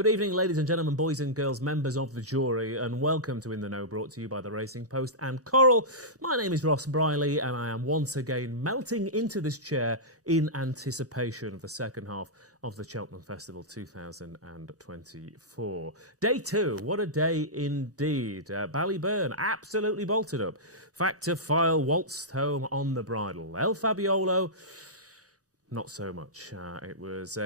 Good evening, ladies and gentlemen, boys and girls, members of the jury, and welcome to In the Know, brought to you by the Racing Post and Coral. My name is Ross Brierley, and I am once again melting into this chair in anticipation of the second half of the Cheltenham Festival 2024. Day 2, what a day indeed. Ballyburn absolutely bolted up. Factor File waltzed home on the bridle. El Fabiolo, not so much. It was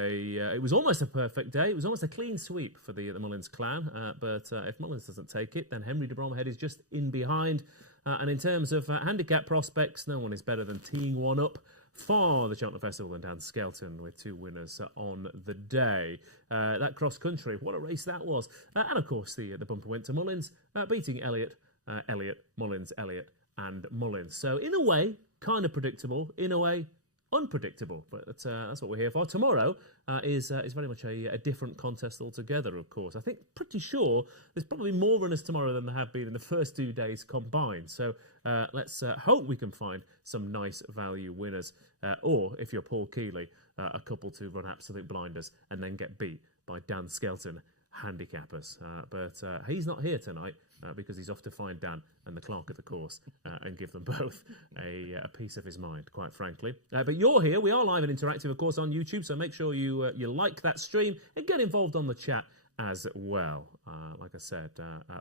almost a perfect day. It was almost a clean sweep for the Mullins clan. But if Mullins doesn't take it, then Henry de Bromhead is just in behind. And in terms of handicap prospects, no one is better than teeing one up for the Cheltenham Festival than Dan Skelton, with 2 winners on the day. That cross country, what a race that was! And of course, the bumper went to Mullins, beating Elliott, Mullins, Elliott, and Mullins. So in a way, kind of predictable. In a way, unpredictable, but that's what we're here for. Tomorrow is very much a different contest altogether, of course. I think pretty sure there's probably more runners tomorrow than there have been in the first 2 days combined. So let's hope we can find some nice value winners, or if you're Paul Keeley, a couple to run absolute blinders and then get beat by Dan Skelton handicappers. But he's not here tonight because he's off to find Dan and the clerk at the course and give them both a piece of his mind, quite frankly. But you're here. We are live and interactive, of course, on YouTube, so make sure you like that stream and get involved on the chat as well. Like I said,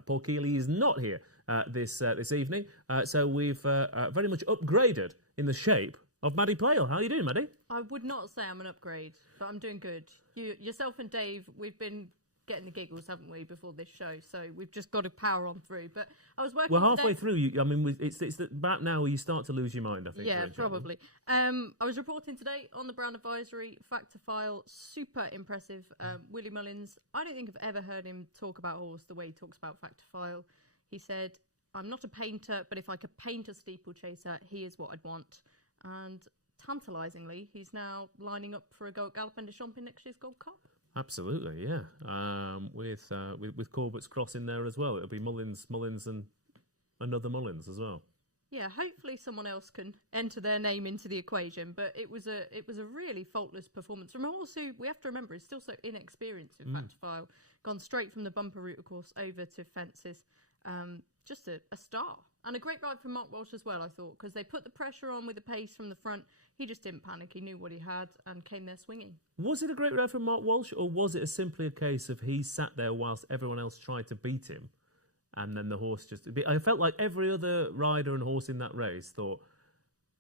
Paul Keeley is not here this evening, so we've very much upgraded in the shape of Maddy Playle. How are you doing, Maddy? I would not say I'm an upgrade, but I'm doing good. Yourself and Dave, we've been getting the giggles, haven't we, before this show? So we've just got to power on through. But I was working. Well, halfway through, it's about now where you start to lose your mind, I think. Yeah, probably. I was reporting today on the Brown Advisory Factor File. Super impressive. Willie Mullins. I don't think I've ever heard him talk about horse the way he talks about Factor File. He said, "I'm not a painter, but if I could paint a steeplechaser, he is what I'd want." And tantalisingly, he's now lining up for a go at Galopin de Champs in next year's Gold Cup. Absolutely, yeah. With Corbett's Cross in there as well. It'll be Mullins, and another Mullins as well. Yeah, hopefully someone else can enter their name into the equation. But it was a really faultless performance from a horse who, we have to remember, is still so inexperienced with Factor File. Gone straight from the bumper route, of course, over to fences. Just a star. And a great ride from Mark Walsh as well, I thought, because they put the pressure on with the pace from the front. He just didn't panic. He knew what he had and came there swinging. Was it a great ride from Mark Walsh, or was it simply a case of he sat there whilst everyone else tried to beat him, and then the horse just... I felt like every other rider and horse in that race thought,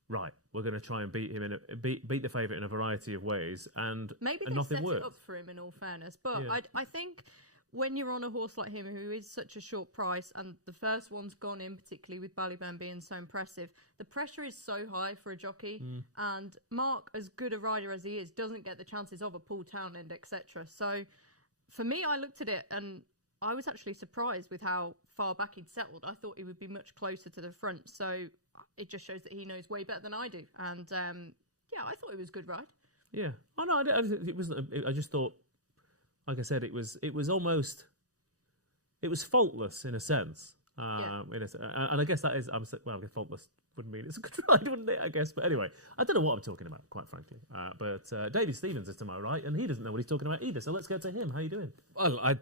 right, we're going to try and beat him, beat the favourite in a variety of ways, and maybe and they nothing set worked. It up for him, in all fairness. But yeah. I think... when you're on a horse like him, who is such a short price, and the first one's gone in, particularly with Ballyburn being so impressive, the pressure is so high for a jockey. And Mark, as good a rider as he is, doesn't get the chances of a Paul Townend, etc. So for me, I looked at it and I was actually surprised with how far back he'd settled. I thought he would be much closer to the front. So it just shows that he knows way better than I do. And yeah, I thought it was a good ride. Yeah. Oh no, it was. I just thought, like I said, it was almost, it was faultless in a sense. And I guess that is, well, I guess faultless wouldn't mean it's a good ride, wouldn't it? I guess. But anyway, I don't know what I'm talking about, quite frankly. But David Stevens is to my right, and he doesn't know what he's talking about either. So let's go to him. How are you doing? Well, I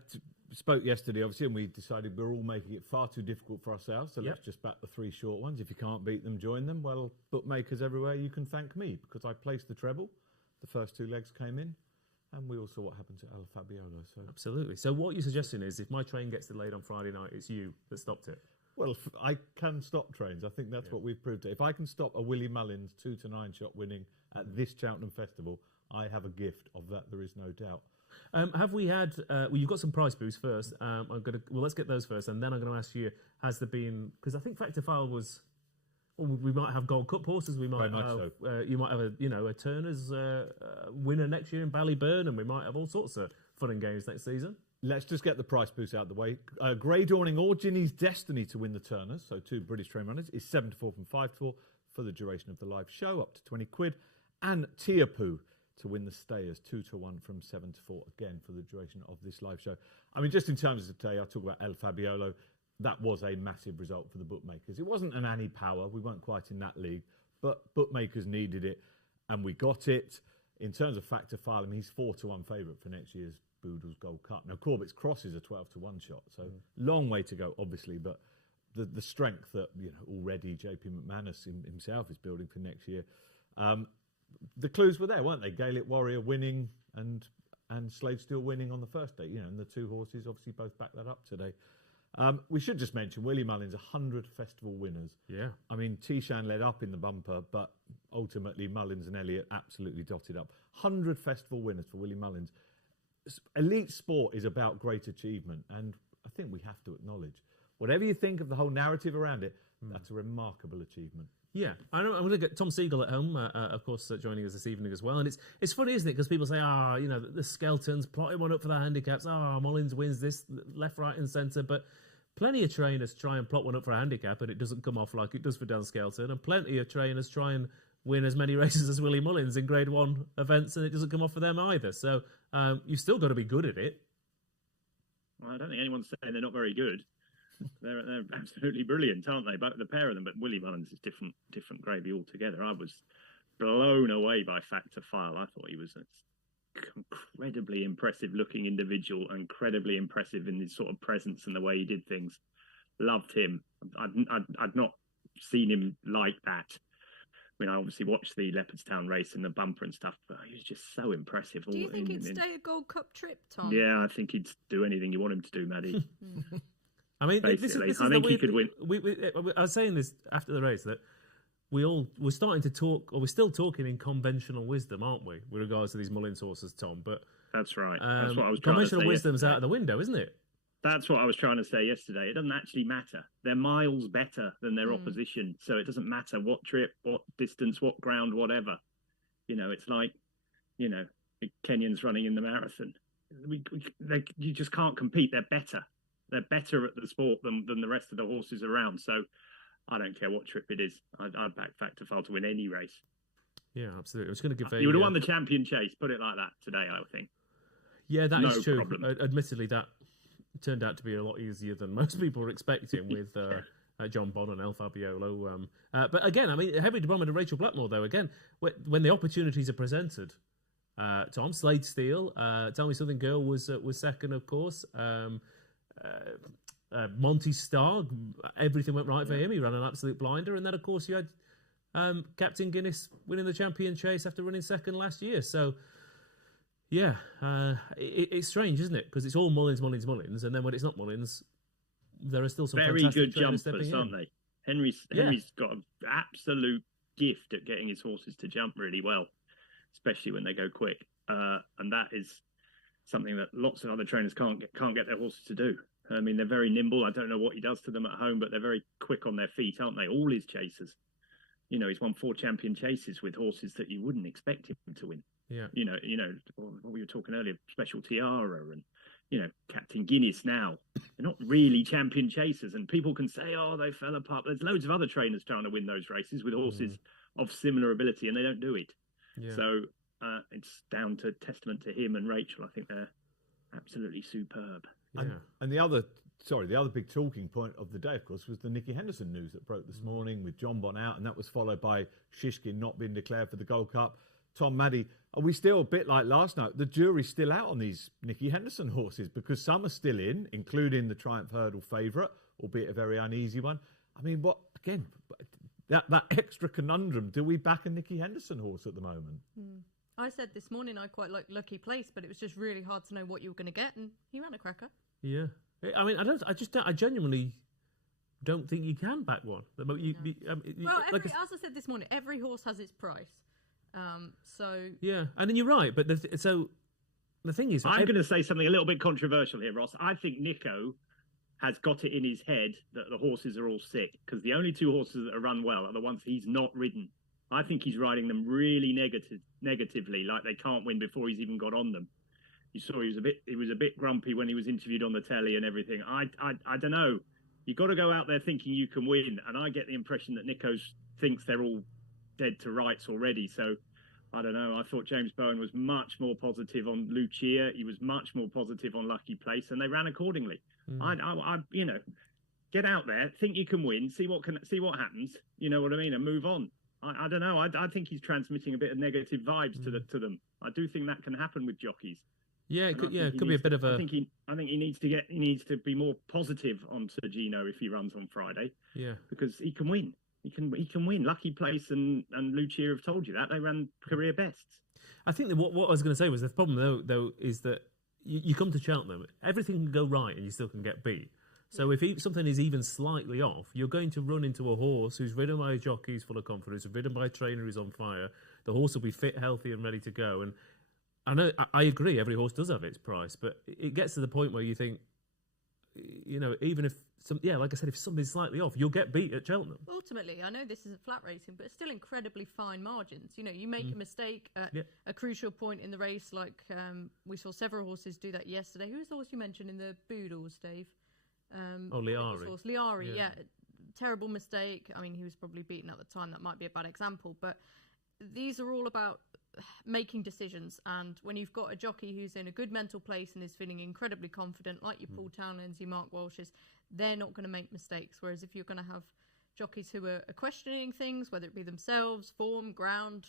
spoke yesterday, obviously, and we decided we're all making it far too difficult for ourselves. So let's just back the 3 short ones. If you can't beat them, join them. Well, bookmakers everywhere, you can thank me, because I placed the treble. The first 2 legs came in. And we all saw what happened to El Fabiolo. So. Absolutely. So what you're suggesting is, if my train gets delayed on Friday night, it's you that stopped it? Well, I can stop trains. I think that's what we've proved. If I can stop a Willie Mullins 2-9 shot winning at this Cheltenham Festival, I have a gift of that, there is no doubt. Have we had... well, you've got some price boosts first. Let's get those first, and then I'm going to ask you, has there been... Because I think Factor File was... Well, we might have Gold Cup horses. We might have, you might have a Turner's winner next year in Ballyburn, and we might have all sorts of fun and games next season. Let's just get the price boost out of the way. Grey Dawning or Ginny's Destiny to win the Turners, so 2 British train runners, is 7-4 from 5-4 for the duration of the live show, up to 20 quid. And Tiapu to win the Stayers, 2-1 from 7-4, again for the duration of this live show. I mean, just in terms of today, I talk about El Fabiolo. That was a massive result for the bookmakers. It wasn't an Annie Power. We weren't quite in that league. But bookmakers needed it, and we got it. In terms of Factor File, I mean, he's 4-1 favourite for next year's Boodle's Gold Cup. Now, Corbett's Cross is a 12-1 shot, so long way to go, obviously, but the strength that already JP McManus himself is building for next year, the clues were there, weren't they? Gaelic Warrior winning and Slade Steel winning on the first day, and the two horses obviously both back that up today. We should just mention Willie Mullins, 100 festival winners. Yeah. I mean, Tishan led up in the bumper, but ultimately Mullins and Elliott absolutely dotted up. 100 festival winners for Willie Mullins. Elite sport is about great achievement, and I think we have to acknowledge, whatever you think of the whole narrative around it, that's a remarkable achievement. Yeah, I'm going to get Tom Segal at home, of course, joining us this evening as well. And it's funny, isn't it? Because people say, the Skeltons plotting one up for the handicaps. Mullins wins this left, right, and centre. But plenty of trainers try and plot one up for a handicap, and it doesn't come off like it does for Dan Skelton. And plenty of trainers try and win as many races as Willie Mullins in Grade 1 events, and it doesn't come off for them either. So you've still got to be good at it. Well, I don't think anyone's saying they're not very good. They're absolutely brilliant, aren't they? Both the pair of them, but Willie Mullins is different gravy altogether. I was blown away by Factor File. I thought he was an incredibly impressive looking individual, incredibly impressive in his sort of presence and the way he did things. Loved him. I'd not seen him like that. I mean, I obviously watched the Leopardstown race and the bumper and stuff, but he was just so impressive. Do you think he'd stay a Gold Cup trip, Tom? Yeah, I think he'd do anything you want him to do, Maddy. I mean, this is I think he could win. I was saying this after the race that we're starting to talk, or we're still talking in conventional wisdom, aren't we, with regards to these Mullins horses, Tom? But that's right. That's what I was trying to say. Conventional wisdom's out of the window, isn't it? That's what I was trying to say yesterday. It doesn't actually matter. They're miles better than their opposition, so it doesn't matter what trip, what distance, what ground, whatever. It's like, the Kenyans running in the marathon. You just can't compete. They're better. They're better at the sport than the rest of the horses around. So I don't care what trip it is. I'd back Factor File to win any race. Yeah, absolutely. I was going to give you would have won the Champion Chase, put it like that, today, I think. Yeah, that is true. Problem. Admittedly, that turned out to be a lot easier than most people were expecting with John Bonn and El Fabiolo. But again, I mean, heavy department of Rachel Blackmore, though, again, when the opportunities are presented, Tom, Slade Steel, Tell Me Something Girl was second, of course. Monty Starr, everything went right for him. He ran an absolute blinder. And then, of course, you had Captain Guinness winning the Champion Chase after running second last year. So, yeah, it's strange, isn't it? Because it's all Mullins. And then when it's not Mullins, there are still some very fantastic good jumpers, aren't they? Henry's got an absolute gift at getting his horses to jump really well, especially when they go quick. And that is something that lots of other trainers can't get their horses to do. I mean, they're very nimble. I don't know what he does to them at home, but they're very quick on their feet, aren't they? All his chasers. He's won 4 Champion Chases with horses that you wouldn't expect him to win. Yeah. What we were talking earlier, Special Tiara and, Captain Guinness now. They're not really Champion Chasers, and people can say, they fell apart. There's loads of other trainers trying to win those races with horses of similar ability, and they don't do it. Yeah. So it's down to testament to him and Rachel. I think they're absolutely superb. Yeah. And the other big talking point of the day, of course, was the Nicky Henderson news that broke this morning with John Bonn out, and that was followed by Shishkin not being declared for the Gold Cup. Tom, Maddy, are we still a bit like last night? The jury's still out on these Nicky Henderson horses because some are still in, including the Triumph Hurdle favourite, albeit a very uneasy one. I mean, that extra conundrum, do we back a Nicky Henderson horse at the moment? I said this morning I quite like Lucky Place, but it was just really hard to know what you were going to get, and he ran a cracker. Yeah, I mean, I genuinely don't think you can back one. As I said this morning, every horse has its price. And then you're right, but the thing is, I'm going to say something a little bit controversial here, Ross. I think Nico has got it in his head that the horses are all sick because the only 2 horses that are run well are the ones he's not ridden. I think he's riding them really negatively, like they can't win before he's even got on them. You saw he was a bit grumpy when he was interviewed on the telly and everything. I don't know. You've got to go out there thinking you can win, and I get the impression that Nico thinks they're all dead to rights already. So I don't know. I thought James Bowen was much more positive on Lucia. He was much more positive on Lucky Place, and they ran accordingly. I get out there, think you can win, see what happens. You know what I mean, and move on. I don't know. I think he's transmitting a bit of negative vibes to them. I do think that can happen with jockeys. Yeah, it And could, I think it could be a bit of a... I think he needs to be more positive onto Gino if he runs on Friday. Yeah. Because he can win. He can win. Lucky Place and Lucia have told you that. They ran career bests. I think that what I was going to say was the problem, though is that you come to Cheltenham, everything can go right and you still can get beat. So if something is even slightly off, you're going to run into a horse who's ridden by a jockey who's full of confidence, ridden by a trainer who's on fire. The horse will be fit, healthy and ready to go. And I agree, every horse does have its price, but it gets to the point where you think, even if like I said, if something's slightly off, you'll get beat at Cheltenham. Ultimately, I know this isn't flat racing, but it's still incredibly fine margins. You make a mistake at a crucial point in the race, like we saw several horses do that yesterday. Who's the horse you mentioned in the Boodles, Dave? Liari. Liari, yeah. Terrible mistake. I mean, he was probably beaten at the time. That might be a bad example, but these are all about making decisions, and when you've got a jockey who's in a good mental place and is feeling incredibly confident, like your Paul Townends, your Mark Walshes, they're not going to make mistakes. Whereas if you're going to have jockeys who are questioning things, whether it be themselves, form, ground,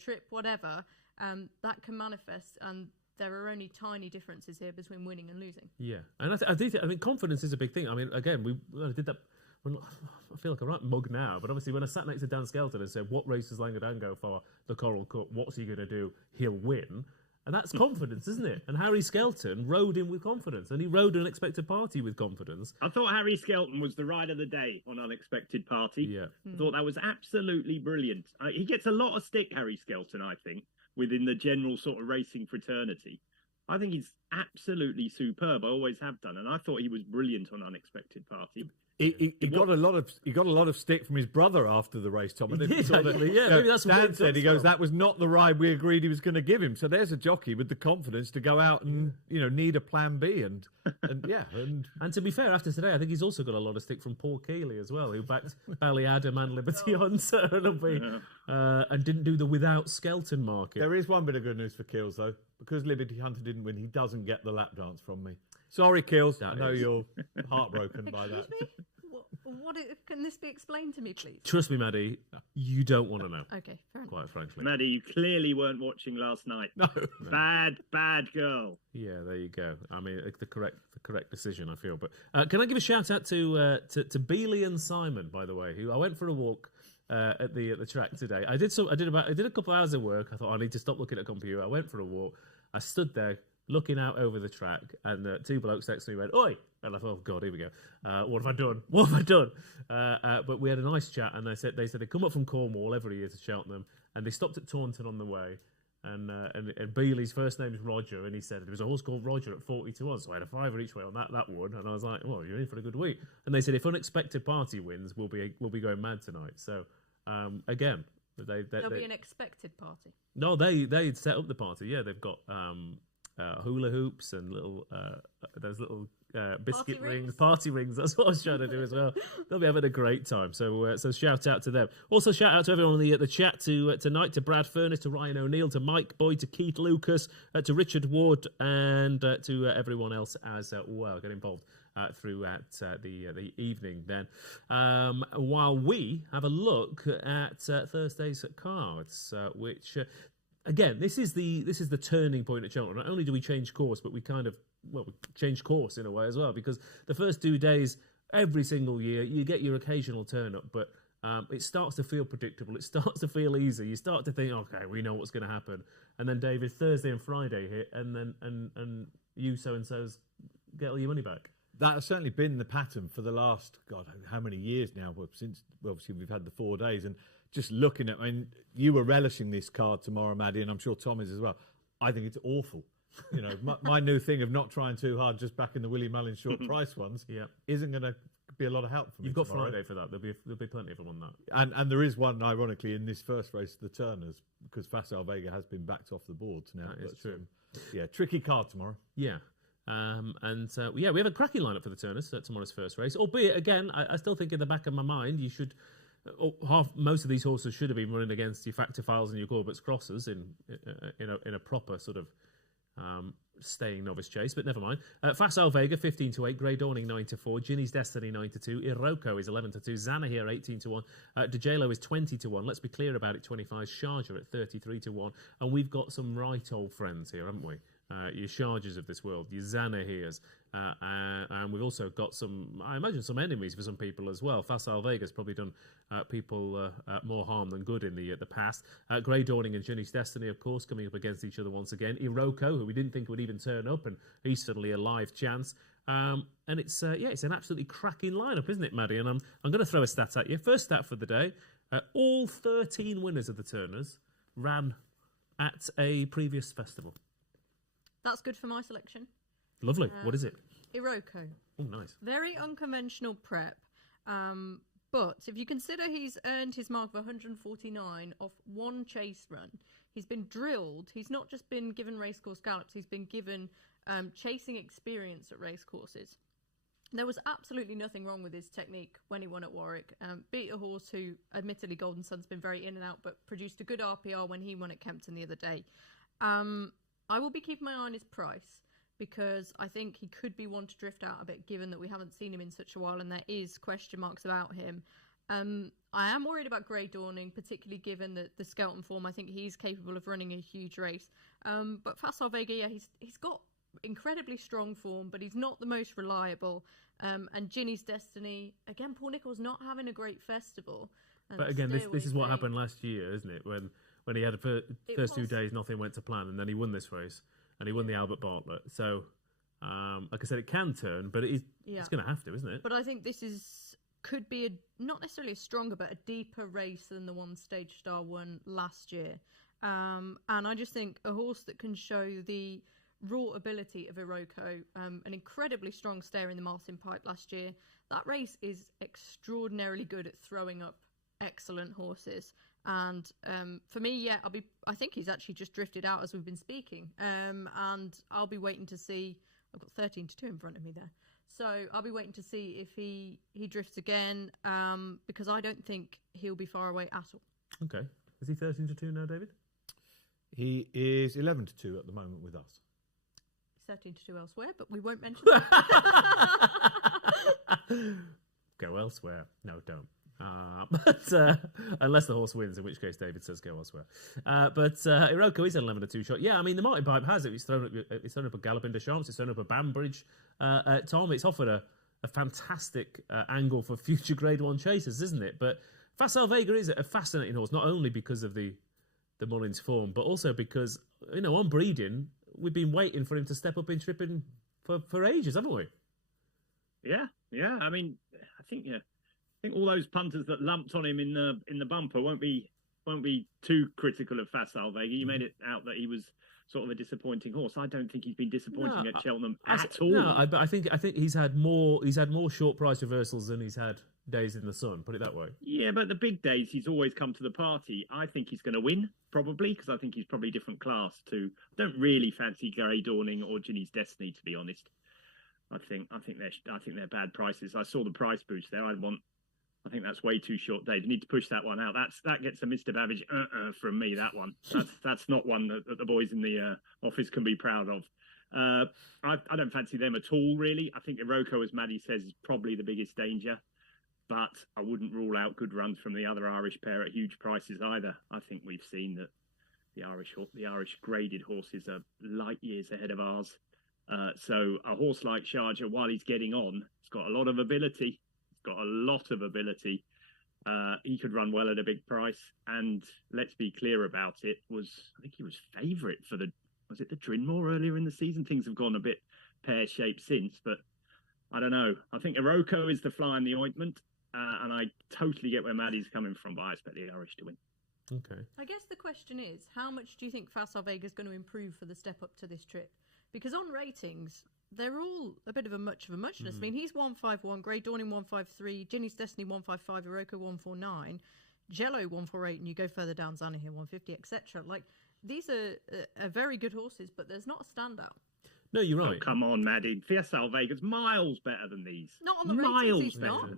trip, whatever, that can manifest, and there are only tiny differences here between winning and losing. Yeah, and I think confidence is a big thing. I mean, again, we did that. I feel like a right mug now, but obviously when I sat next to Dan Skelton and said, what race does Langadan go for the Coral Cup? What's he going to do? He'll win. And that's confidence, isn't it? And Harry Skelton rode in with confidence, and he rode Unexpected Party with confidence. I thought Harry Skelton was the ride of the day on Unexpected Party. Yeah. I thought that was absolutely brilliant. He gets a lot of stick, Harry Skelton, I think, within the general sort of racing fraternity. I think he's absolutely superb. I always have done, and I thought he was brilliant on Unexpected Party. He got a lot of stick from his brother after the race, Tom. Maybe that's Dan said, he goes, that was not the ride we agreed he was going to give him. So there's a jockey with the confidence to go out and need a plan B and to be fair, after today, I think he's also got a lot of stick from Paul Keeley as well, who backed Ballyadam and Liberty Hunter and didn't do the without Skelton market. There is one bit of good news for Keels though, because Liberty Hunter didn't win. He doesn't get the lap dance from me. Sorry, Keels. I know you're heartbroken by that. Excuse me? Can this be explained to me, please? Trust me, Maddy, you don't want to know. Okay, fair enough. Quite frankly. Maddy, you clearly weren't watching last night. No. Bad girl. Yeah, there you go. I mean, the correct decision, I feel. But can I give a shout out to Bealey and Simon, by the way, who I went for a walk at the track today. I did a couple of hours of work. I thought I need to stop looking at a computer. I went for a walk. I stood there looking out over the track, and two blokes next to me went, "Oi!" And I thought, "Oh God, here we go. What have I done? What have I done?" But we had a nice chat, and they said they come up from Cornwall every year to Cheltenham, and they stopped at Taunton on the way. And Bealey's first name's Roger, and he said there was a horse called Roger at 40 to 1, so I had a fiver each way on that one, and I was like, "Well, you're in for a good week." And they said if Unexpected Party wins, we'll be going mad tonight. So again, there'll be an expected party. No, they set up the party. Yeah, they've got hula hoops and little those little biscuit party rings. That's what I was trying to do as well. They'll be having a great time. So shout out to them. Also shout out to everyone in the chat tonight, to Brad Furness, to Ryan O'Neill, to Mike Boyd, to Keith Lucas, to Richard Ward, and to everyone else as well. Get involved throughout the evening then. While we have a look at Thursday's cards, which. Again, this is the turning point at Cheltenham. Not only do we change course, but we change course in a way as well, because the first 2 days, every single year, you get your occasional turn up, but it starts to feel predictable. It starts to feel easy. You start to think, okay, we know what's going to happen. And then, David, Thursday and Friday hit, and then and you so-and-so's get all your money back. That has certainly been the pattern for the last, God, how many years now, since obviously we've had the 4 days. And just looking at, I mean, you were relishing this card tomorrow, Maddy, and I'm sure Tom is as well. I think it's awful. My new thing of not trying too hard, just backing the Willie Mullins short price ones, isn't going to be a lot of help for me. You've got tomorrow. Friday for that. There'll be plenty of them on that. And there is one, ironically, in this first race, the Turners, because Facile Vega has been backed off the boards now. That is true. Tricky card tomorrow. Yeah. We have a cracking lineup for the Turners at tomorrow's first race. Albeit, again, I still think in the back of my mind, you should. Most of these horses should have been running against your Factor Files and your Corbett's Crosses in a proper sort of staying novice chase, but never mind. Facile Vega 15 to 8, Grey Dawning 9 to 4, Ginny's Destiny 9 to 2, Iroko is 11 to 2, Zana here 18 to 1, DeJalo is 20 to 1. Let's be clear about it. 25 Sharjah at 33 to 1, and we've got some right old friends here, haven't we? your Chargers of this world, your Zanahirs, and we've also got I imagine, some enemies for some people as well. Facile Vega's probably done people more harm than good in the past. Grey Dawning and Ginny's Destiny, of course, coming up against each other once again. Iroko, who we didn't think would even turn up, and he's suddenly a live chance. And it's an absolutely cracking lineup, isn't it, Maddy? And I'm going to throw a stat at you. First stat for the day: all 13 winners of the Turners ran at a previous festival. That's good for my selection. Lovely. What is it? Iroko. Oh, nice. Very unconventional prep. But if you consider he's earned his mark of 149 off one chase run, he's been drilled. He's not just been given racecourse gallops, he's been given chasing experience at racecourses. There was absolutely nothing wrong with his technique when he won at Warwick. Beat a horse who, admittedly, Golden Sun's been very in and out, but produced a good RPR when he won at Kempton the other day. I will be keeping my eye on his price, because I think he could be one to drift out a bit, given that we haven't seen him in such a while and there is question marks about him. I am worried about Grey Dawning, particularly given the Skelton form. I think he's capable of running a huge race. But Facile Vega, yeah, he's got incredibly strong form, but he's not the most reliable. And Ginny's Destiny, again, Paul Nicholls not having a great festival. But again, this is what happened last year, isn't it? When he had the first 2 days, nothing went to plan, and then he won this race, and he won the Albert Bartlett. So, like I said, it can turn, but it's going to have to, isn't it? But I think this could be not necessarily a stronger, but a deeper race than the one Stage Star won last year. And I just think a horse that can show the raw ability of Iroko, an incredibly strong stayer in the Martin Pipe last year. That race is extraordinarily good at throwing up excellent horses. And for me, I think he's actually just drifted out as we've been speaking. And I'll be waiting to see. I've got 13-2 in front of me there. So I'll be waiting to see if he drifts again, because I don't think he'll be far away at all. Okay. Is he 13-2 now, David? He is 11-2 at the moment with us. 13-2 elsewhere, but we won't mention that. Go elsewhere. No, don't. But unless the horse wins, in which case David says go elsewhere. But Iroko is an 11-2 shot. Yeah, I mean, the Martin Pipe has it. It's thrown up a Galloping de Champs. It's thrown up a Banbridge. Tom, it's offered a fantastic angle for future Grade 1 chasers, isn't it? But Facile Vega is a fascinating horse, not only because of the Mullins form, but also because, on breeding, we've been waiting for him to step up in tripping for ages, haven't we? Yeah. I mean, I think all those punters that lumped on him in the bumper won't be too critical of Facile Vega. You made it out that he was sort of a disappointing horse. I don't think he's been disappointing at Cheltenham at all. No, I think he's had more short price reversals than he's had days in the sun. Put it that way. Yeah, but the big days he's always come to the party. I think he's going to win probably, because I think he's probably different class to. I don't really fancy Grey Dawning or Ginny's Destiny, to be honest. I think they're bad prices. I saw the price boost there. I think that's way too short, Dave. You need to push that one out. That gets a Mr. Babbage from me. That one. That's not one that the boys in the office can be proud of. I don't fancy them at all, really. I think Iroko, as Maddy says, is probably the biggest danger, but I wouldn't rule out good runs from the other Irish pair at huge prices either. I think we've seen that the Irish graded horses are light years ahead of ours. So a horse like Sharjah, while he's getting on, he's got a lot of ability. He could run well at a big price, and let's be clear about it. I think he was favourite for the Drinmore earlier in the season. Things have gone a bit pear-shaped since, but I don't know. I think Iroko is the fly in the ointment, and I totally get where Maddy's coming from, but I expect the Irish to win. Okay. I guess the question is, how much do you think Facile Vega is going to improve for the step up to this trip? Because on ratings, they're all a bit of a muchness. I mean, he's 151, Grey Dawning 153, Ginny's Destiny 155, Iroko 149, Jello 148, and you go further down, Zanahirs 150, etc. Like, these are very good horses, but there's not a standout. No, you're right. Oh, come on, Maddy. Facile Vega's miles better than these. Not on the ratings, he's not.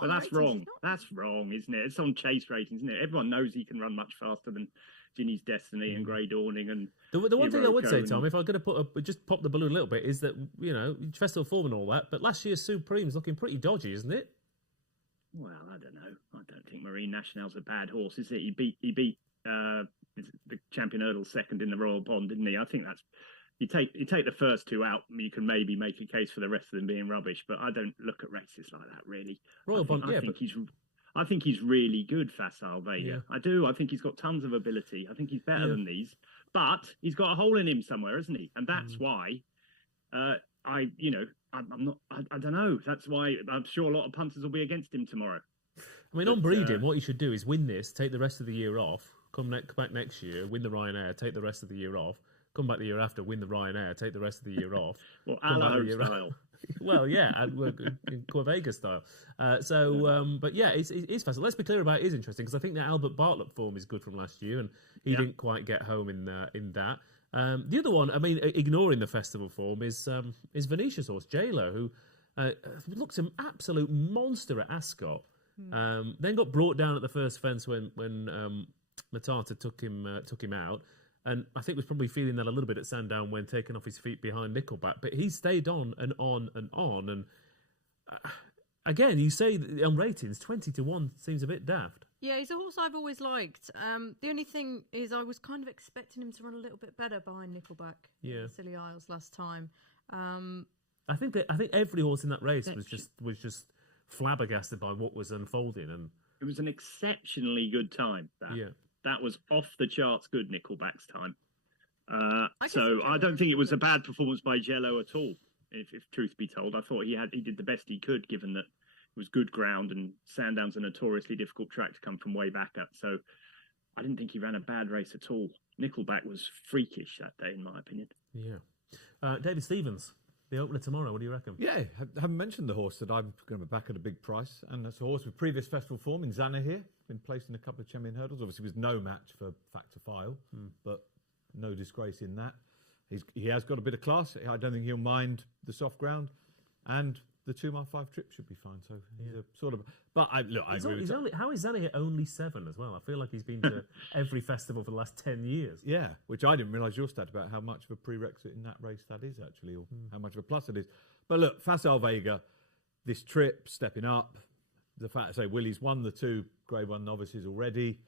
But that's wrong. That's wrong, isn't it? It's on chase ratings, isn't it? Everyone knows he can run much faster than Ginny's Destiny and Grey Dawning and the one thing I would say, Tom, if I'm going to just pop the balloon a little bit, is that festival form and all that, but last year's Supreme's looking pretty dodgy, isn't it? Well, I don't know. I don't think Marine National's a bad horse, is it? He beat the champion hurdle second in the Royal Pond, didn't he? I think that's You take the first two out, you can maybe make a case for the rest of them being rubbish. But I don't look at races like that really. I think he's really good, Facile Vega. Yeah. I do. I think he's got tons of ability. I think he's better than these, but he's got a hole in him somewhere, isn't he? And that's why I don't know. That's why I'm sure a lot of punters will be against him tomorrow. I mean, on breeding, what you should do is win this, take the rest of the year off, come back next year, win the Ryanair, take the rest of the year off, come back the year after, win the Ryanair, take the rest of the year off. Well, Alaho style. Well, yeah, in Corvega style. But yeah, it's fascinating. Let's be clear about it is interesting because I think the Albert Bartlett form is good from last year, and he didn't quite get home in that. The other one, I mean, ignoring the festival form, is Venetia's horse JLo, who looked an absolute monster at Ascot. Then got brought down at the first fence when Matata took him out. And I think was probably feeling that a little bit at Sandown when taking off his feet behind Nickelback. But he stayed on and on and on. And again, you say that on ratings, 20-1 seems a bit daft. Yeah, he's a horse I've always liked. The only thing is I was kind of expecting him to run a little bit better behind Nickelback in Silly Isles last time. I think every horse in that race was just flabbergasted by what was unfolding. And it was an exceptionally good time. That was off the charts good, Nickelback's time. So I don't think it was a bad performance by JLo at all, if truth be told. I thought he did the best he could, given that it was good ground and Sandown's a notoriously difficult track to come from way back at. So I didn't think he ran a bad race at all. Nickelback was freakish that day, in my opinion. Yeah. David Stevens, the opener tomorrow, what do you reckon? Yeah, I haven't mentioned the horse that I'm going to be back at a big price, and that's a horse with previous festival form in Zanna here. Been placed in a couple of champion hurdles. Obviously, was no match for Factor File, but no disgrace in that. He has got a bit of class. I don't think he'll mind the soft ground, and the 2 mile 5 trip should be fine. So he's a sort of. But I agree with that. How is Zanna here only 7 as well? I feel like he's been to every festival for the last 10 years. Yeah, which I didn't realise your stat about how much of a prerequisite in that race that is actually, or how much of a plus it is. But look, Facile Vega, this trip stepping up. The fact to say Willie's won the 2 Grade 1 novices already.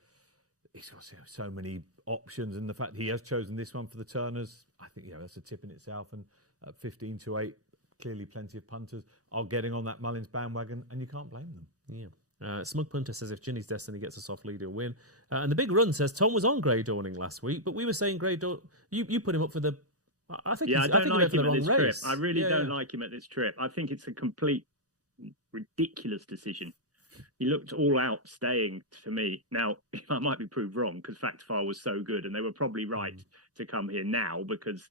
He's got so many options, and the fact he has chosen this one for the Turners, I think that's a tip in itself. And at 15-8, clearly plenty of punters are getting on that Mullins bandwagon, and you can't blame them. Yeah. Smug Punter says if Ginny's Destiny gets a soft lead, he'll win. And the Big Run says Tom was on Grey Dawning last week, but we were saying Grey Dawn. You put him up for the. I think I don't like him at this trip. Race. I really don't like him at this trip. I think it's a complete ridiculous decision. He looked all out staying to me. Now, I might be proved wrong because Factifile was so good and they were probably right to come here now because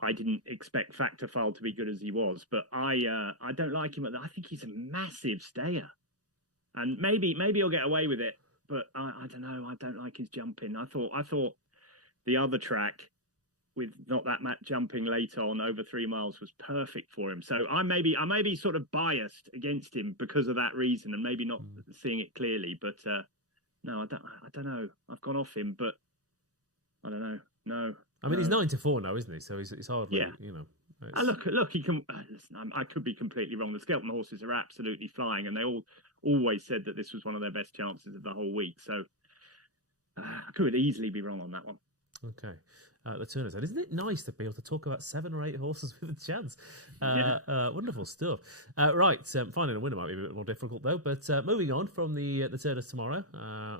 I didn't expect Factifile to be good as he was. But I don't like him. I think he's a massive stayer. And maybe he'll get away with it. But I don't know. I don't like his jumping. I thought the other track with not that much jumping later on over 3 miles was perfect for him. So I may be sort of biased against him because of that reason and maybe not seeing it clearly. But no, I don't know. I've gone off him, but I don't know. No. I mean, he's 9-4 now, isn't he? So it's hardly, Look, he can. Listen, I could be completely wrong. The Skelton horses are absolutely flying, and they always said that this was one of their best chances of the whole week. So I could easily be wrong on that one. Okay. The Turners. Isn't it nice to be able to talk about 7 or 8 horses with a chance? Wonderful stuff. Right, finding a winner might be a bit more difficult though. But moving on from the Turners tomorrow,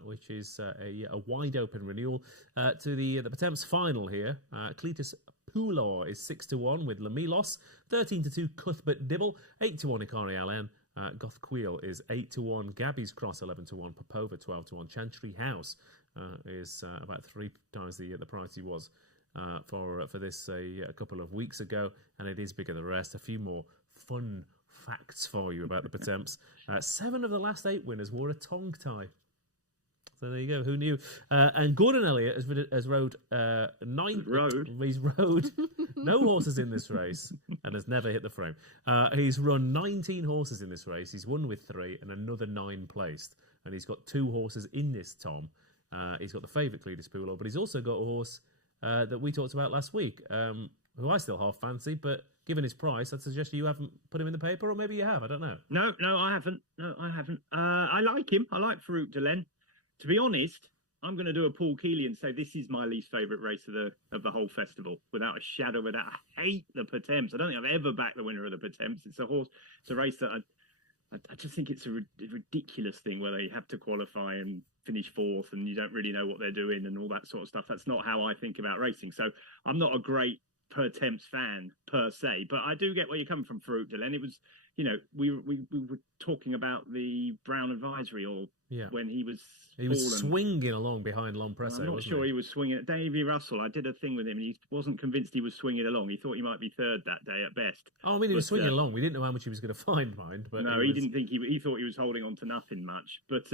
which is a wide open renewal, to the Pertemps final here. Cletus Poulor is 6-1 with Lamilos, 13-2 Cuthbert Dibble, 8-1 Ikari Allen. Goth Queel is 8-1. Gabby's Cross 11-1. Popova 12-1. Chantry House is about 3 times the price he was for this a couple of weeks ago, and it is bigger than the rest. A few more fun facts for you about the Pertemps. 7 of the last 8 winners wore a tongue tie. So there you go. Who knew? And Gordon Elliott has rode 9. He's rode no horses in this race and has never hit the frame. He's run 19 horses in this race. He's won with 3 and another 9 placed. And he's got 2 horses in this, Tom. He's got the favourite Cletus Poulor, but he's also got a horse that we talked about last week, who I still half fancy, but given his price, I'd suggest you haven't put him in the paper, or maybe you have. I don't know. No, I haven't. I like him. I like Farouk Delen. To be honest, I'm going to do a Paul Keeley and say this is my least favourite race of the whole festival, without a shadow of a doubt. I hate the Pertemps. I don't think I've ever backed the winner of the Pertemps. It's a race that I just think it's a ridiculous thing where they have to qualify and finish fourth, and you don't really know what they're doing and all that sort of stuff. That's not how I think about racing. So I'm not a great Pertemps fan per se, but I do get where you're coming from, Farouk Delen. It was, we were talking about the Brown advisory, or when he was swinging along behind Lompresso. I'm not sure he was swinging. Davy Russell, I did a thing with him, and he wasn't convinced he was swinging along. He thought he might be third that day at best. Oh, I mean, he was swinging along. We didn't know how much he was going to find, but no, he didn't think he thought he was holding on to nothing much. But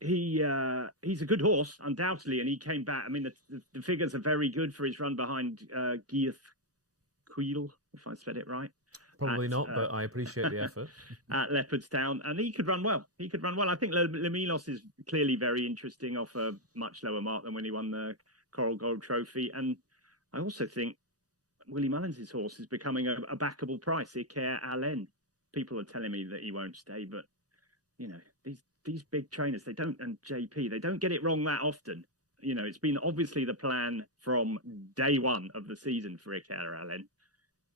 he's a good horse, undoubtedly, and he came back. I mean, the figures are very good for his run behind Geath Queel, if I said it right. Probably not, but I appreciate the effort. At Leopardstown, and he could run well. I think Lemilos is clearly very interesting off a much lower mark than when he won the Coral Gold Trophy. And I also think Willie Mullins' horse is becoming a backable price. Iker Allen. People are telling me that he won't stay, but these big trainers, and JP, they don't get it wrong that often. It's been obviously the plan from day one of the season for Iker Allen.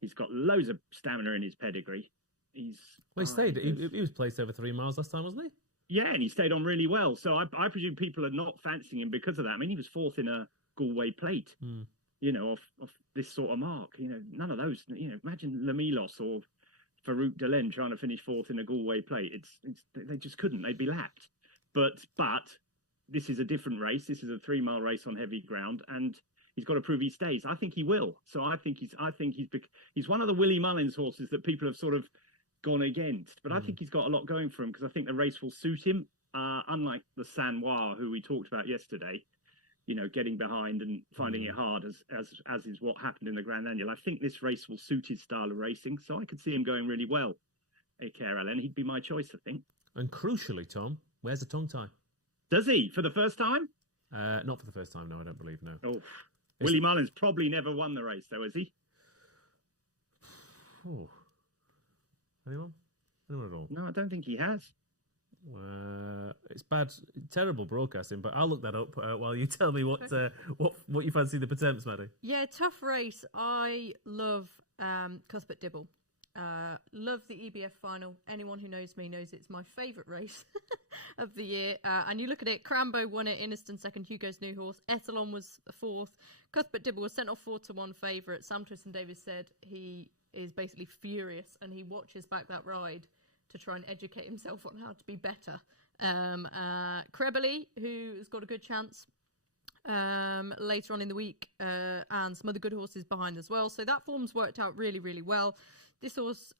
He's got loads of stamina in his pedigree. He stayed. He was placed over 3 miles last time, wasn't he? Yeah, and he stayed on really well. So I presume people are not fancying him because of that. I mean, he was fourth in a Galway plate, off this sort of mark. None of those. Imagine Lemilos or Farouk Delen trying to finish fourth in a Galway plate. They just couldn't. They'd be lapped. But this is a different race. This is a 3 mile race on heavy ground, and he's got to prove he stays. I think he will. So I think he's one of the Willie Mullins horses that people have sort of gone against. But I think he's got a lot going for him because I think the race will suit him. Unlike the San Noir, who we talked about yesterday, getting behind and finding it hard, as is what happened in the Grand Annual. I think this race will suit his style of racing. So I could see him going really well. Iker Allen, he'd be my choice, I think. And crucially, Tom, where's the tongue tie? Does he for the first time? Not for the first time. No, I don't believe. No. Oh. Willie Mullins probably never won the race, though, has he? Oh. Anyone at all? No, I don't think he has. It's bad, terrible broadcasting, but I'll look that up while you tell me what you fancy the Pertemps, Maddy. Yeah, tough race. I love Cuthbert Dibble. Love the EBF final. Anyone who knows me knows it's my favourite race of the year. And you look at it, Crambo won it, Inniston second, Hugo's new horse. Etalon was fourth. Cuthbert Dibble was sent off 4-1 favourite. Sam Twiston-Davies said he is basically furious and he watches back that ride to try and educate himself on how to be better. Crebley, who has got a good chance later on in the week, and some other good horses behind as well. So that form's worked out really, really well. This horse,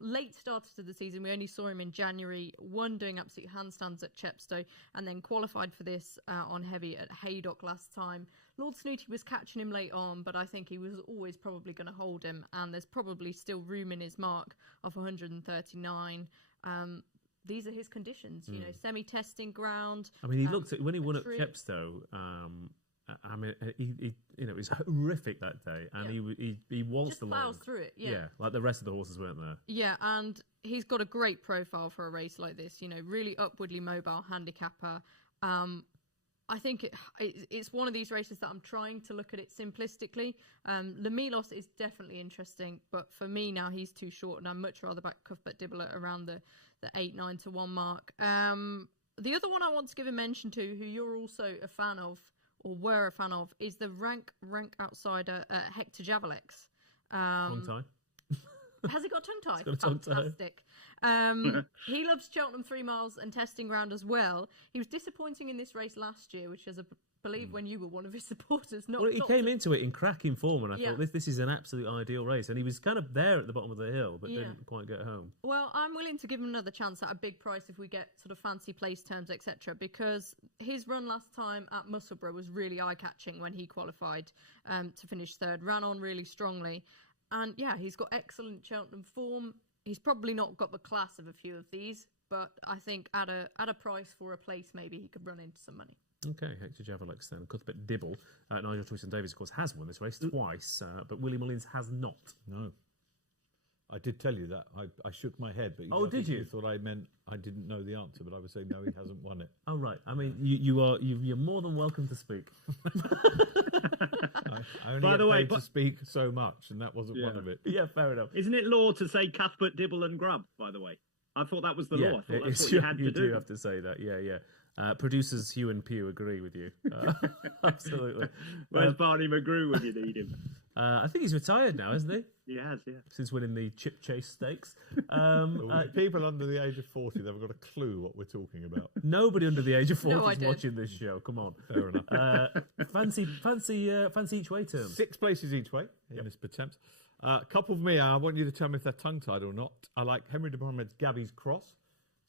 late started to the season. We only saw him in January, won doing absolute handstands at Chepstow, and then qualified for this on heavy at Haydock last time. Lord Snooty was catching him late on, but I think he was always probably going to hold him, and there's probably still room in his mark of 139. These are his conditions, semi-testing ground. I mean, he looked at when he won at Chepstow. I mean, he it was horrific that day, and he waltzed just along. plows through it, yeah, like the rest of the horses weren't there. Yeah, and he's got a great profile for a race like this. Really upwardly mobile handicapper. I think it's one of these races that I'm trying to look at it simplistically. Lemilos is definitely interesting, but for me now he's too short, and I'd much rather back Cuthbert Dibble at around the 8-9-1 mark. The other one I want to give a mention to, who you're also a fan of, or were a fan of, is the rank outsider Hector Javalex. Tongue tie. Has he got tongue tie? He's got a tongue tie. Fantastic. He loves Cheltenham 3 miles and testing ground as well. He was disappointing in this race last year, which is, I believe, when you were one of his supporters. He came into it in cracking form, and I thought this is an absolute ideal race. And he was kind of there at the bottom of the hill, but didn't quite get home. Well, I'm willing to give him another chance at a big price if we get sort of fancy place terms, etc. Because his run last time at Musselburgh was really eye-catching when he qualified to finish third. Ran on really strongly. And he's got excellent Cheltenham form. He's probably not got the class of a few of these, but I think at a price for a place, maybe he could run into some money. Okay, Hector Javalex then. Cuthbert Dibble. Nigel Twiston-Davies, of course, has won this race twice, but Willie Mullins has not. No. I did tell you that. I shook my head, but I think you thought I meant I didn't know the answer, but I was saying no, he hasn't won it. Oh right. I mean, you're more than welcome to speak. I only get paid to speak so much, and that wasn't one of it. Yeah, fair enough. Isn't it law to say Cuthbert, Dibble, and Grubb? By the way, I thought that was the law. I thought that's what you had to do. You do have to say that. Yeah. Producers Hugh and Pugh agree with you. Absolutely. Where's Barney McGrew when you need him? I think he's retired now, hasn't he? He has, yeah. Since winning the Chip Chase Stakes. People under the age of 40, they've got a clue what we're talking about. Nobody under the age of 40 is watching this show. Come on. Fair enough. Fancy each way terms. 6 places each way in this Pertemps. A couple for me. I want you to tell me if they're tongue-tied or not. I like Henry de Bromhead's Gabby's Cross,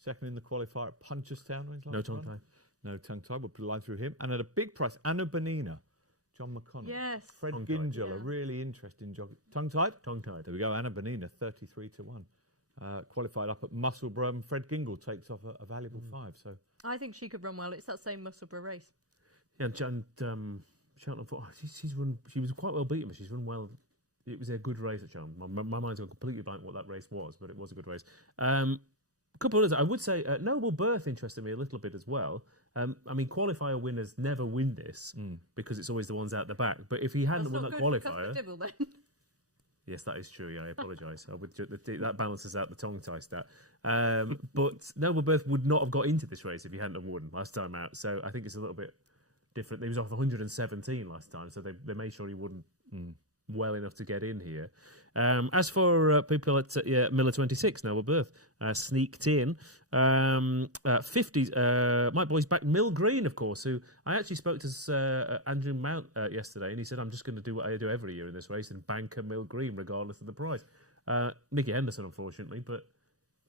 second in the qualifier at Punchestown. No tongue-tied. No tongue-tied. We'll put a line through him. And at a big price, Anna Bonina. John McConnell. Yes. Fred Gingell, a really interesting jockey. Tongue-tied? Tongue-tied. There we go. Anna Bonina, 33 to 1. Qualified up at Musselburgh. And Fred Gingell takes off a valuable 5. So I think she could run well. It's that same Musselburgh race. Yeah, and Cheltenham, she was quite well beaten, but she's run well. It was a good race at Cheltenham. My mind's gone completely blank what that race was, but it was a good race. A couple of others. I would say Noble Birth interested me a little bit as well. I mean, qualifier winners never win this because it's always the ones out the back. But if he hadn't won that qualifier... Dibble, then. Yes, that is true. Yeah, I apologise. That balances out the tongue tie stat. But Noble Birth would not have got into this race if he hadn't have won last time out. So I think it's a little bit different. He was off 117 last time, so they made sure he wouldn't well enough to get in here. As for people at Miller 26, Noble Birth sneaked in. 50s, my boy's back, Mill Green, of course, who I actually spoke to Andrew Mount yesterday, and he said, I'm just going to do what I do every year in this race and bank a Mill Green regardless of the price. Nicky Henderson, unfortunately, but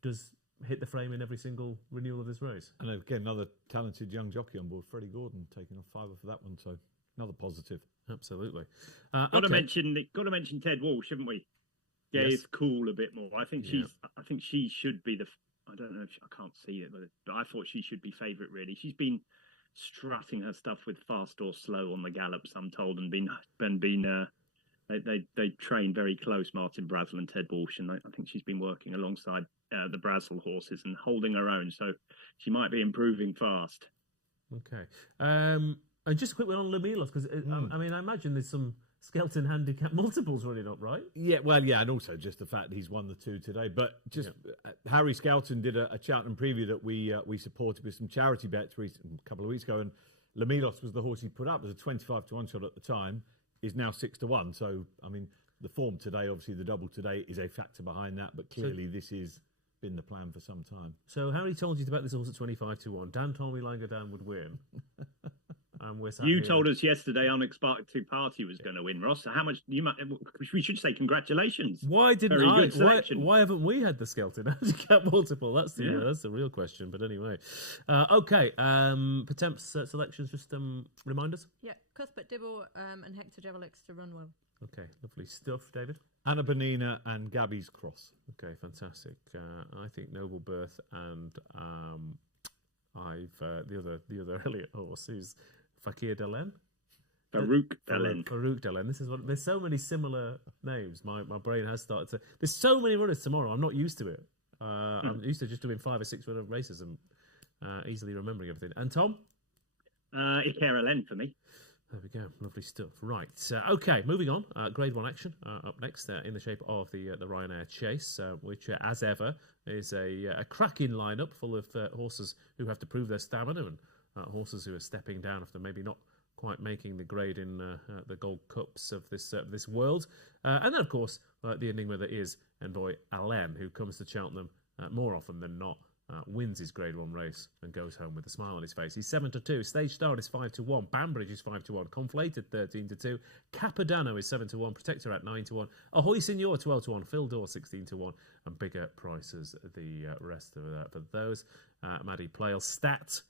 does hit the frame in every single renewal of this race. And again, another talented young jockey on board, Freddie Gordon, taking off $5 for that one, so another positive. Absolutely. Got to mention Ted Walsh, haven't we? Yeah, yes. It's cool a bit more. I think she should be I don't know if I can't see it, but I thought she should be favourite. Really, she's been strutting her stuff with fast or slow on the gallops, I'm told, and they train very close, Martin Brazel and Ted Walsh, and I think she's been working alongside the Brazel horses and holding her own. So she might be improving fast. Okay. And just a quick one on Lamilos, because I mean, I imagine there's some Skelton Handicap multiples running up, right? Yeah, well, yeah, and also just the fact that he's won the 2 today. But just Harry Skelton did a Cheltenham preview that we supported with some charity bets a couple of weeks ago, and Lamilos was the horse he put up. It was a 25 to 1 shot at the time. Is now 6 to 1. So I mean, the form today, obviously the double today, is a factor behind that. But clearly, this has been the plan for some time. So Harry told you about this horse at 25 to 1. Dan told me Langer Dan would win. You told us yesterday Unexpected Party was going to win, Ross. So how much we should say congratulations. Why didn't why haven't we had the Skelton Handicap multiple? That's the real question. But anyway, okay. Pertemps selections. Just remind us. Yeah, Cuthbert Dibble and Hector Jevelix to run well. Okay, lovely stuff, David. Anna Bonina and Gabby's Cross. Okay, fantastic. I think Noble Birth and the other Elliot horse who's Fakir Delen. Farouk Delen. Farouk Delen. This is what. There's so many similar names. My brain has started to. There's so many runners tomorrow. I'm not used to it. I'm used to just doing 5 or 6 runner races and easily remembering everything. And Tom? Ikera Len for me. There we go. Lovely stuff. Right. Okay, moving on. Grade 1 action up next in the shape of the Ryanair Chase, which, as ever, is a cracking lineup full of horses who have to prove their stamina and horses who are stepping down after maybe not quite making the grade in the Gold Cups of this world. And then, of course, the enigma that is Envoy Allen, who comes to Cheltenham more often than not. Wins his Grade 1 race and goes home with a smile on his face. He's 7 to 2. Stage Start is 5 to 1. Banbridge is 5 to 1. Conflated 13 to 2. Capadano is 7 to 1. Protector at 9 to 1. Ahoy Signor 12 to 1. Phil Dore 16 to 1. And bigger prices the rest of that. For those, Maddy Playle stat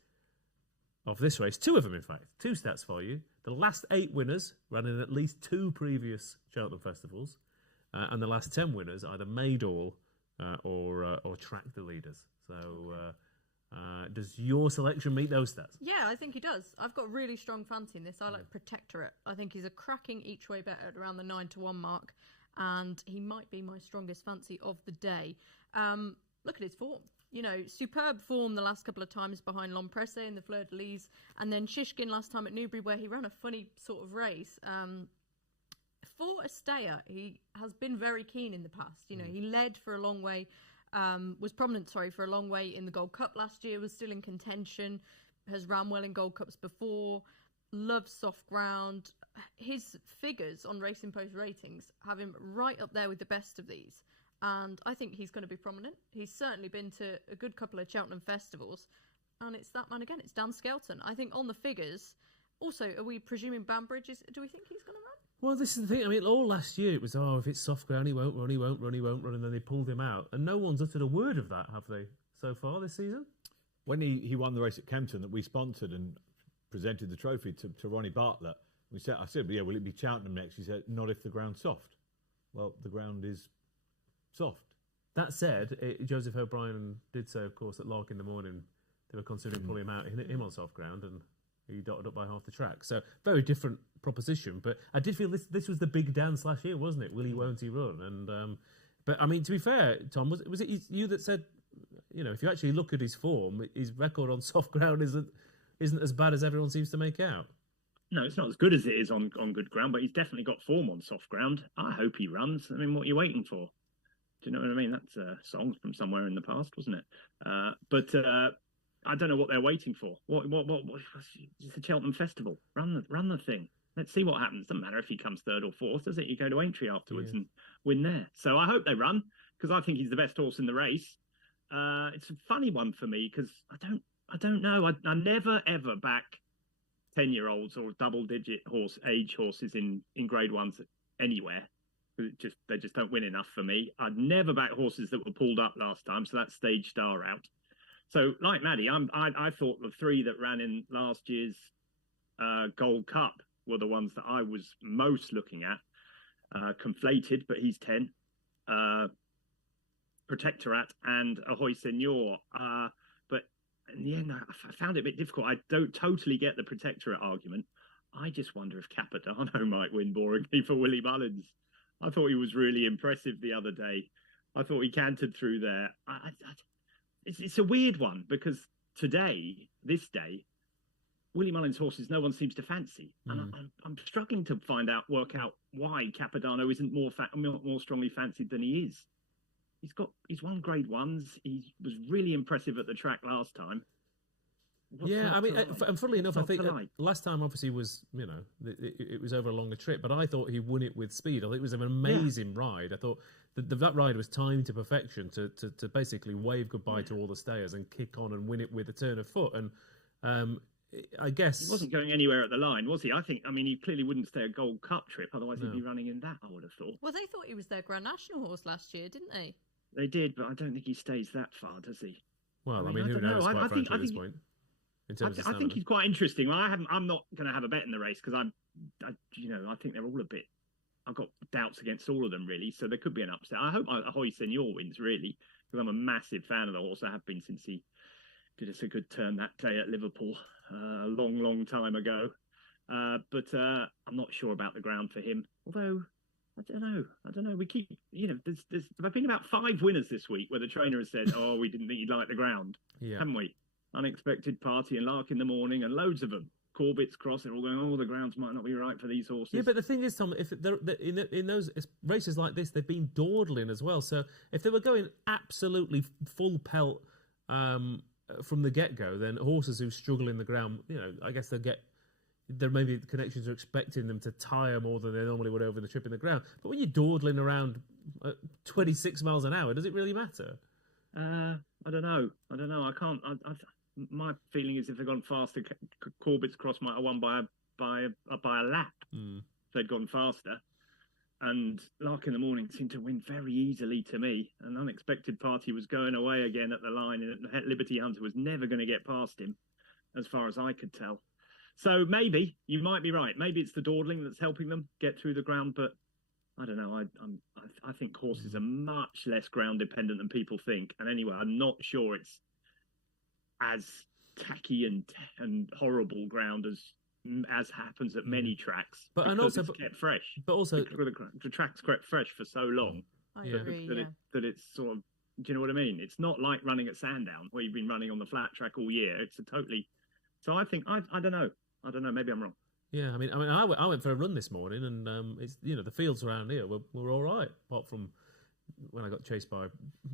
of this race, 2 of them in fact. 2 stats for you. The last 8 winners ran in at least 2 previous Cheltenham festivals, and the last 10 winners either made all or tracked the leaders. So, does your selection meet those stats? Yeah, I think he does. I've got really strong fancy in this. I like Protectorate. I think he's a cracking each way bet at around the 9 to 1 mark. and he might be my strongest fancy of the day. Look at his form. Superb form the last couple of times behind Lompresse in the Fleur de Lis, and then Shishkin last time at Newbury, where he ran a funny sort of race. For a stayer, he has been very keen in the past. He led for a long way, was prominent, for a long way in the Gold Cup last year, was still in contention, has ran well in Gold Cups before, loves soft ground. His figures on Racing Post ratings have him right up there with the best of these. And I think he's going to be prominent. He's certainly been to a good couple of Cheltenham festivals. And it's that man again. It's Dan Skelton. I think on the figures, also, are we presuming Banbridge do we think he's going to run? Well, this is the thing. I mean, all last year it was, if it's soft ground, he won't run, and then they pulled him out. And no one's uttered a word of that, have they, so far this season? When he won the race at Kempton that we sponsored and presented the trophy to Ronnie Bartlett, I said, will it be Cheltenham next? He said, not if the ground's soft. Well, the ground is soft. That said, Joseph O'Brien did say, of course, at Lark in the morning, they were considering pulling him on soft ground, and he dotted up by half the track. So, very different proposition. But I did feel this was the big dance last year, wasn't it? Will he, won't he run? And but I mean, to be fair, Tom, was it you that said, if you actually look at his form, his record on soft ground isn't as bad as everyone seems to make out? No, it's not as good as it is on good ground, but he's definitely got form on soft ground. I hope he runs. I mean, what are you waiting for? Do you know what I mean? That's a song from somewhere in the past, wasn't it? But I don't know what they're waiting for. What it's a Cheltenham festival. Run the thing. Let's see what happens. Doesn't matter if he comes third or fourth, does it? You go to Aintree afterwards and win there. So I hope they run, because I think he's the best horse in the race. It's a funny one for me, because I don't know. I never ever back 10-year-olds or double-digit age horses in Grade 1s anywhere. They just don't win enough for me. I'd never back horses that were pulled up last time, so that's Stage Star out. So, like Maddy, I thought the three that ran in last year's Gold Cup were the ones that I was most looking at. Conflated, but he's 10. Protectorat and Ahoy Senor. But in the end, I found it a bit difficult. I don't totally get the Protectorat argument. I just wonder if Capodanno might win boringly for Willie Mullins. I thought he was really impressive the other day. I thought he cantered through there. It's a weird one, because this day, Willie Mullins' horses no one seems to fancy. And I'm struggling to work out why Capodanno isn't more strongly fancied than he is. He's won Grade 1s. He was really impressive at the track last time. And funnily enough, I think last time obviously was, it was over a longer trip, but I thought he won it with speed. I think it was an amazing ride. I thought that ride was timed to perfection to basically wave goodbye to all the stayers and kick on and win it with a turn of foot. And I guess he wasn't going anywhere at the line, was he? He clearly wouldn't stay a Gold Cup trip, otherwise he'd be running in that, I would have thought. Well, they thought he was their Grand National horse last year, didn't they? They did, but I don't think he stays that far, does he? Well, who knows, quite frankly, at this point. I think he's quite interesting. Well, I'm not going to have a bet in the race, because I think they're all a bit. I've got doubts against all of them, really. So there could be an upset. I hope Ahoy Senor wins, really, because I'm a massive fan of the horse. I have been since he did us a good turn that day at Liverpool a long time ago. But I'm not sure about the ground for him. Although I don't know. We keep, there've been about 5 winners this week where the trainer has said, "Oh, we didn't think you'd like the ground," haven't we? Unexpected Party and Lark in the Morning, and loads of them. Corbett's Cross, they're all going, the grounds might not be right for these horses. Yeah, but the thing is, Tom, if they're in those races like this, they've been dawdling as well. So if they were going absolutely full pelt from the get-go, then horses who struggle in the ground, I guess there may be connections are expecting them to tire more than they normally would over the trip in the ground. But when you're dawdling around 26 miles an hour, does it really matter? I don't know. I can't. My feeling is if they'd gone faster, Corbett's Cross might have won by a lap if they'd gone faster. And Lark in the Morning seemed to win very easily to me. An Unexpected Party was going away again at the line, and Liberty Hunter was never going to get past him, as far as I could tell. So maybe you might be right. Maybe it's the dawdling that's helping them get through the ground, but I don't know. I think horses are much less ground dependent than people think. And anyway, I'm not sure it's as tacky and horrible ground as as happens at many tracks, but because it's kept fresh. But also, the track's kept fresh for so long I agree, that it's sort of. Do you know what I mean? It's not like running at Sandown where you've been running on the flat track all year. It's a totally. So I think I don't know. I don't know. Maybe I'm wrong. Yeah, I went for a run this morning, and it's the fields around here were all right, apart from when I got chased by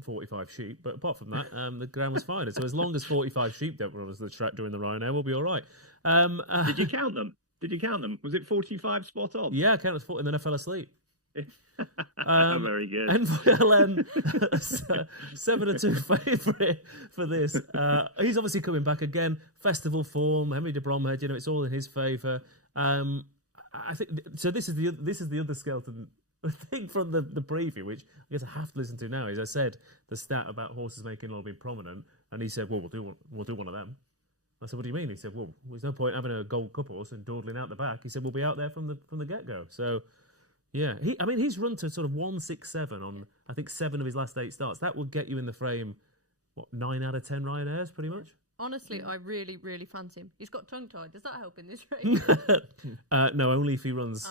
45 sheep. But apart from that, the ground was fine. So as long as 45 sheep don't run us the track during the Ryanair, we'll be all right. Did you count them? Was it 45 spot on? Yeah, I counted 40, and then I fell asleep. Very good. NVLN 7-2 favourite for this. He's obviously coming back again. Festival form. Henry de Bromhead. It's all in his favour. I think so. This is the other skeleton thing from the preview, which I guess I have to listen to now. Is I said the stat about horses making all being prominent, and he said, "Well, we'll do one of them." I said, "What do you mean?" He said, "Well, there's no point having a Gold Cup horse and dawdling out the back." He said, "We'll be out there from the get go." So. Yeah, he's run to sort of 167 on I think 7 of his last 8 starts. That would get you in the frame, 9 out of 10 Ryanairs, pretty much. Honestly, I really, really fancy him. He's got tongue tied. Does that help in this race? No, only if he runs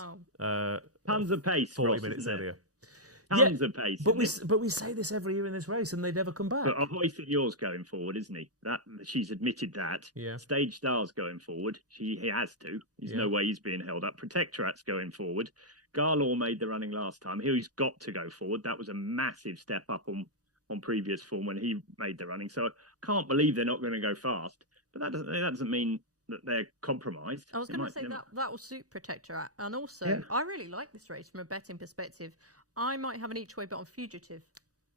tons of pace, 40 minutes earlier. Tons of pace. But we say this every year in this race, and they never come back. But Hoist yours going forward, isn't he? She's admitted that. Yeah. Stage Star's going forward. He has to. There's no way he's being held up. Protectorat's going forward. Garlaw made the running last time. He's got to go forward. That was a massive step up on previous form when he made the running. So I can't believe they're not going to go fast. But that doesn't mean that they're compromised. I was going to say that will suit Protectorat. And also, I really like this race from a betting perspective. I might have an each way bet on Fugitive.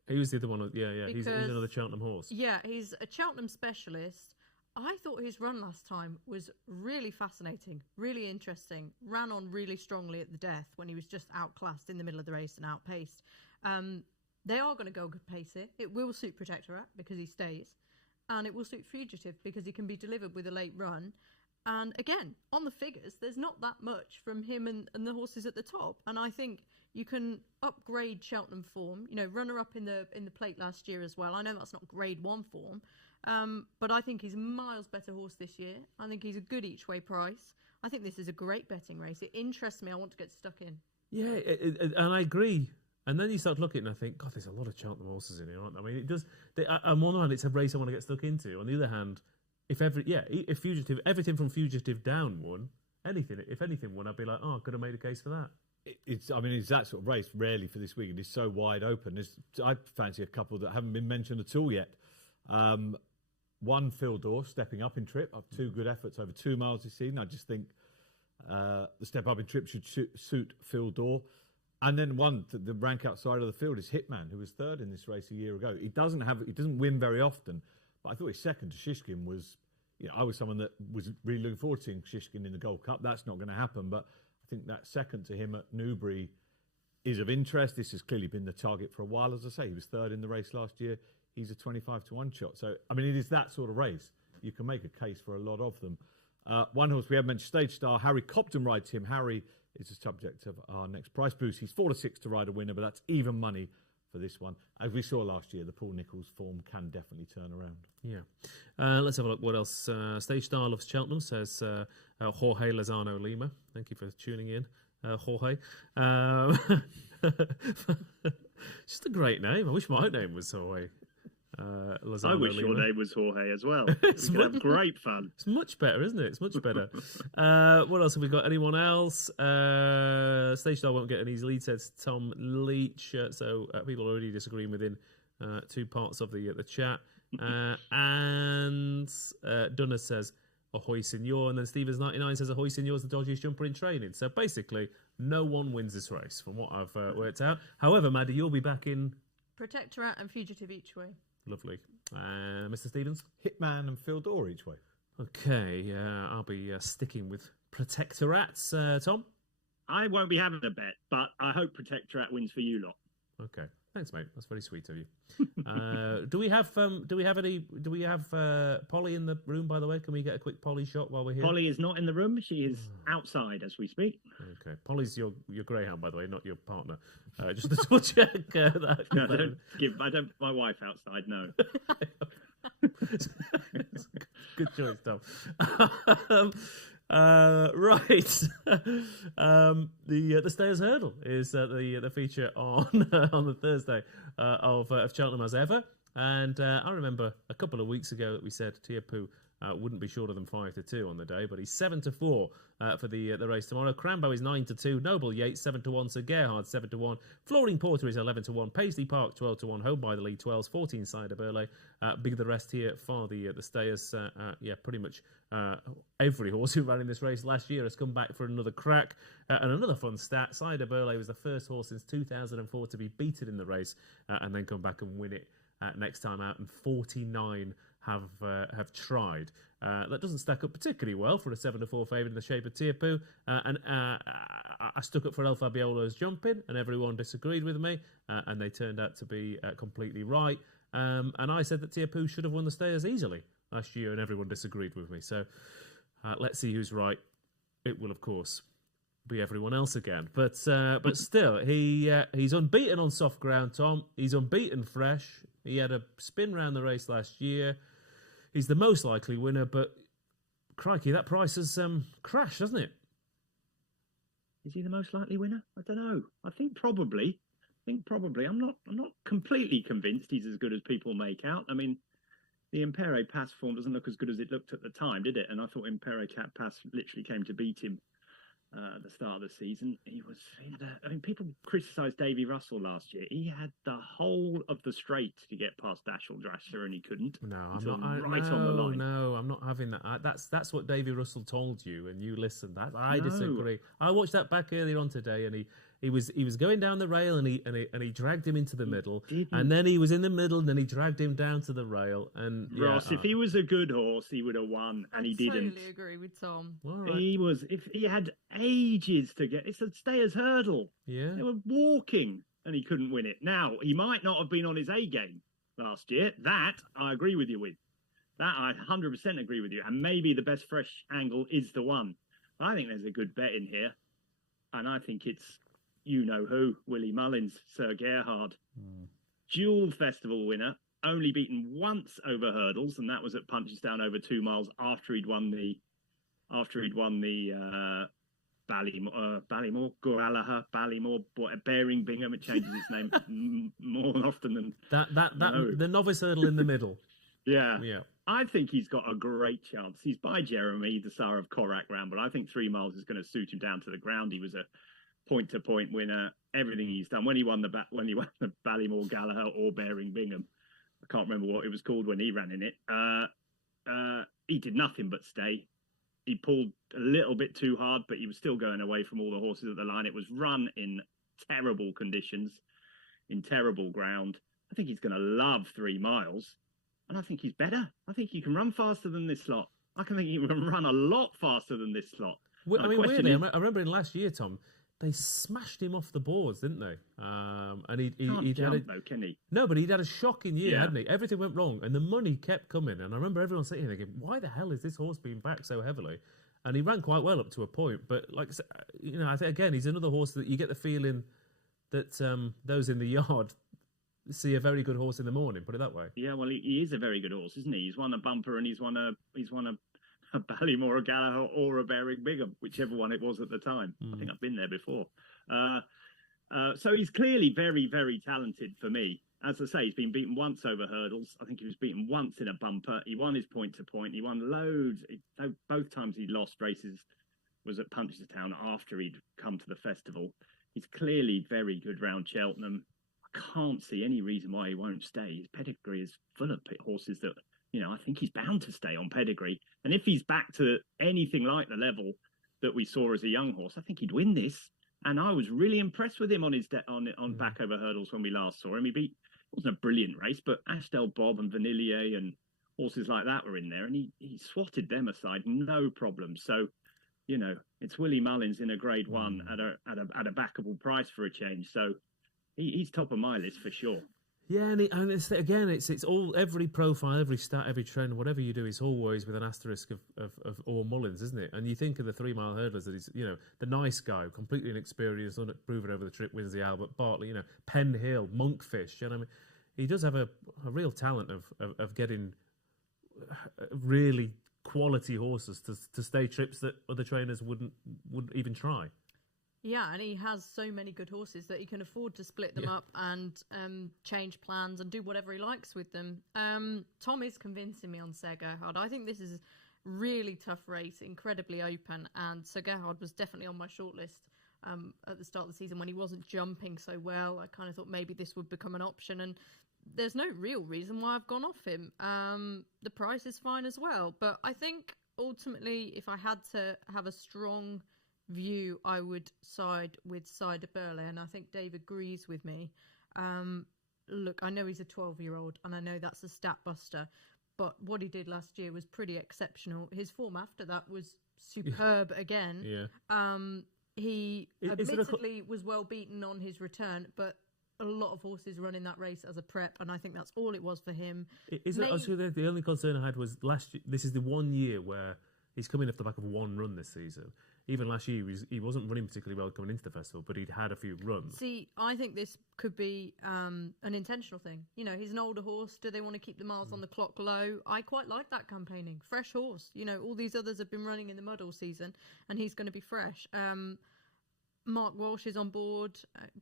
He was the other one. Yeah. He's another Cheltenham horse. Yeah, he's a Cheltenham specialist. I thought his run last time was really fascinating, really interesting. Ran on really strongly at the death when he was just outclassed in the middle of the race and outpaced. They are going to go a good pace here. It will suit Protectorat because he stays. And it will suit Fugitive because he can be delivered with a late run. And again, on the figures, there's not that much from him and the horses at the top. And I think you can upgrade Cheltenham form. Runner up in the plate last year as well. I know that's not grade 1 form. But I think he's a miles better horse this year. I think he's a good each way price. I think this is a great betting race. It interests me. I want to get stuck in. Yeah, and I agree. And then you start looking and I think, God, there's a lot of Cheltenham horses in here, aren't there? I mean, it does. On one hand, it's a race I want to get stuck into. On the other hand, if Fugitive, everything from Fugitive down won, if anything won, I'd be like, I could have made a case for that. It's that sort of race rarely for this week. It is so wide open. I fancy a couple that haven't been mentioned at all yet. One, Phil Dore stepping up in trip. 2 good efforts over 2 miles this season. I just think the step up in trip should suit Phil Dore. And then one, the rank outside of the field is Hitman, who was 3rd in this race a year ago. He doesn't win very often, but I thought his second to Shishkin was. I was someone that was really looking forward to seeing Shishkin in the Gold Cup. That's not going to happen, but I think that second to him at Newbury is of interest. This has clearly been the target for a while. As I say, he was 3rd in the race last year. He's a 25-1 shot. So, it is that sort of race. You can make a case for a lot of them. One horse we have mentioned, Stage Star. Harry Cobden rides him. Harry is the subject of our next price boost. He's 4-6 to ride a winner, but that's even money for this one. As we saw last year, the Paul Nicholls form can definitely turn around. Yeah. Let's have a look what else. Stage Star loves Cheltenham, says Jorge Lozano Lima. Thank you for tuning in, Jorge. Just a great name. I wish my name was Jorge. I wish your name was Jorge as well. It's great fun. It's much better, isn't it? It's much better. What else have we got? Anyone else? Stage Star won't get an easy lead, says Tom Leach. So people are already disagreeing within 2 parts of the chat. And Dunner says Ahoy Senor, and then Stevens99 says Ahoy Senor is the dodgiest jumper in training. So basically, no one wins this race, from what I've worked out. However, Maddy, you'll be back in Protectorat and Fugitive each way. Lovely. Mr. Stevens? Hitman and Phil Dore each way. Okay, I'll be sticking with Protectorats. Tom? I won't be having a bet, but I hope Protectorat wins for you lot. Okay, thanks, mate. That's very sweet of you. Do we have Polly in the room? By the way, can we get a quick Polly shot while we're here? Polly is not in the room. She is outside as we speak. Okay, Polly's your greyhound, by the way, not your partner. Just to double check that. No, I don't. My wife outside. No. Good choice, Tom. Right. The Stayers Hurdle is the feature on on the Thursday of Cheltenham as ever. And I remember a couple of weeks ago that we said Tiapu wouldn't be shorter than 5-2 on the day, but he's 7-4 for the race tomorrow. Crambo is 9-2, Noble Yates 7-1, Sir Gerhard 7-1, Flooring Porter is 11-1, Paisley Park 12-1, Home by the Lead 12s, 14 Cider Burley. Big the rest here for the Stayers. Pretty much every horse who ran in this race last year has come back for another crack. And another fun stat: Cider Burley was the first horse since 2004 to be beaten in the race and then come back and win it next time out, and 49 have tried. That doesn't stack up particularly well for a 7-4 favourite in the shape of Tiapu. I stuck up for El Fabiolo's jumping, and everyone disagreed with me, and they turned out to be completely right. And I said that Tiapu should have won the Stayers easily last year, and everyone disagreed with me. So let's see who's right. It will, of course, be everyone else again. But still, he's unbeaten on soft ground, Tom. He's unbeaten fresh. He had a spin round the race last year. He's the most likely winner, but crikey, that price has crashed, hasn't it? Is he the most likely winner? I don't know. I think probably. I'm not completely convinced he's as good as people make out. I mean, the Impere Pass form doesn't look as good as it looked at the time, did it? And I thought Impere Pass literally came to beat him at the start of the season. People criticised Davy Russell last year. He had the whole of the straight to get past Dashel Drasher, and he couldn't. No, on the line. No, I'm not having that. That's what Davy Russell told you, and you listened. I disagree. I watched that back earlier on today, and he was going down the rail, and he dragged him into the middle, and then he was in the middle, and then he dragged him down to the rail. And Ross, if he was a good horse, he would have won, and he didn't. I totally agree with Tom. Right. If he had ages to get, it's a Stayers Hurdle. Yeah, they were walking, and he couldn't win it. Now he might not have been on his A game last year. That I agree with you with. That I 100% agree with you. And maybe the best fresh angle is the one. I think there's a good bet in here, and I think it's, you know who, Willie Mullins, Sir Gerhard. Dual festival winner, only beaten once over hurdles, and that was at Punchestown over 2 miles after he'd won the Ballymore, Ballymore, Baring Bingham. It changes its name more often than the novice hurdle in the middle. Yeah. I think he's got a great chance. He's by Jeremy, the sire of Korak Ramble. I think 3 miles is going to suit him down to the ground. He was a point-to-point winner. Everything he's done when he won the Ballymore Gallagher or Baring Bingham, I can't remember what it was called when he ran in it. He did nothing but stay. He pulled a little bit too hard, but he was still going away from all the horses at the line. It was run in terrible conditions, in terrible ground. I think he's going to love 3 miles, and I think he's better. I think he can run faster than this slot. I think he can run a lot faster than this slot. Well, I remember in last year, Tom, they smashed him off the boards, didn't they? And he jump, though, can he? No, but he'd had a shocking year, hadn't he? Everything went wrong, and the money kept coming. And I remember everyone sitting there thinking, "Why the hell is this horse being backed so heavily?" And he ran quite well up to a point, but like I think again, he's another horse that you get the feeling that those in the yard see a very good horse in the morning. Put it that way. Yeah, well, he is a very good horse, isn't he? He's won a bumper, and he's won a Ballymore, a Gallagher, or a Baring Bingham, whichever one it was at the time. I think I've been there before. So he's clearly very, very talented for me. As I say, he's been beaten once over hurdles. I think he was beaten once in a bumper. He won his point-to-point. He won loads. Both times he lost races was at Punchestown after he'd come to the festival. He's clearly very good round Cheltenham. I can't see any reason why he won't stay. His pedigree is full of horses that, I think he's bound to stay on pedigree. And if he's back to anything like the level that we saw as a young horse, I think he'd win this. And I was really impressed with him on his on back over hurdles when we last saw him. It wasn't a brilliant race, but Ashdale Bob and Vanillier and horses like that were in there, and he swatted them aside, no problem. So, it's Willie Mullins in a Grade 1 at a backable price for a change. So he's top of my list for sure. Yeah, and it's all, every profile, every stat, every trend, whatever you do, is always with an asterisk of Orr Mullins, isn't it? And you think of the 3 mile hurdlers that he's, the nice guy, completely inexperienced, unproven over the trip, wins the Albert Bartley, Penn Hill, Monkfish, I mean? He does have a real talent of getting really quality horses to stay trips that other trainers wouldn't even try. Yeah, and he has so many good horses that he can afford to split them up and change plans and do whatever he likes with them. Tom is convincing me on Sir Gerhard. I think this is a really tough race, incredibly open, and Sir Gerhard was definitely on my shortlist at the start of the season when he wasn't jumping so well. I kind of thought maybe this would become an option, and there's no real reason why I've gone off him. The price is fine as well, but I think ultimately if I had to have a strong view, I would side with Cider Burley, and I think Dave agrees with me. Look, I know he's a 12-year-old, and I know that's a stat buster, but what he did last year was pretty exceptional. His form after that was superb again. He admittedly was well beaten on his return, but a lot of horses running that race as a prep, and I think that's all it was for him. The only concern I had was last year. This is the 1 year where he's coming off the back of one run this season. Even last year, he wasn't running particularly well coming into the festival, but he'd had a few runs. See, I think this could be an intentional thing. You know, he's an older horse. Do they want to keep the miles on the clock low? I quite like that campaigning. Fresh horse. You know, all these others have been running in the mud all season, and he's going to be fresh. Mark Walsh is on board.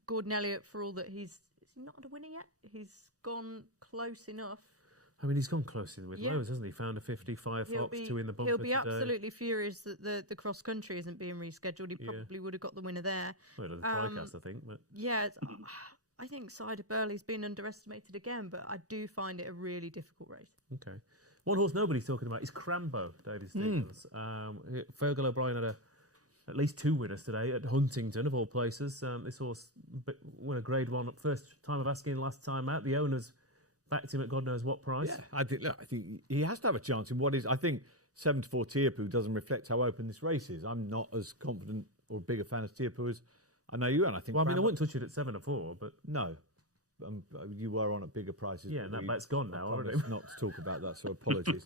Gordon Elliott, for all that is he not a winner yet? He's gone close enough. I mean, he's gone close with lows, hasn't he? Found a 55 Fox, 2 in the bumper. He'll be today. Absolutely furious that the cross country isn't being rescheduled. He probably would have got the winner there. Well, the Tricast, I think. But. Yeah, I think Cider Burley's been underestimated again, but I do find it a really difficult race. Okay. One horse nobody's talking about is Crambo, David Stevens. Fergal O'Brien had at least 2 winners today at Huntington, of all places. This horse won a Grade 1 first time of asking last time out. The owners backed him at God knows what price. Yeah, I think he has to have a chance in what is, I think, 7-4 Tiapu doesn't reflect how open this race is. I'm not as confident or big a fan of Tiapu as I know you are. And I think. Well, I mean, I wouldn't touch it at 7-4, but no, you were on at bigger prices. Yeah, and that bet's gone now. Not to talk about that, so apologies.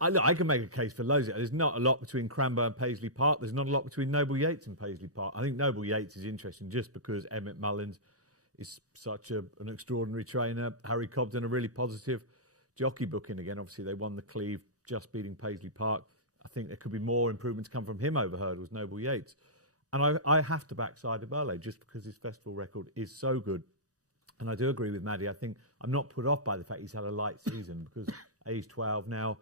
I can make a case for loads. There's not a lot between Crambo and Paisley Park. There's not a lot between Noble Yates and Paisley Park. I think Noble Yates is interesting just because Emmett Mullins is such an extraordinary trainer. Harry Cobden, a really positive jockey booking again. Obviously, they won the Cleve, just beating Paisley Park. I think there could be more improvements come from him over hurdles, Noble Yates. And I have to back Cider Burley just because his festival record is so good. And I do agree with Maddy. I think I'm not put off by the fact he's had a light season because age 12 now,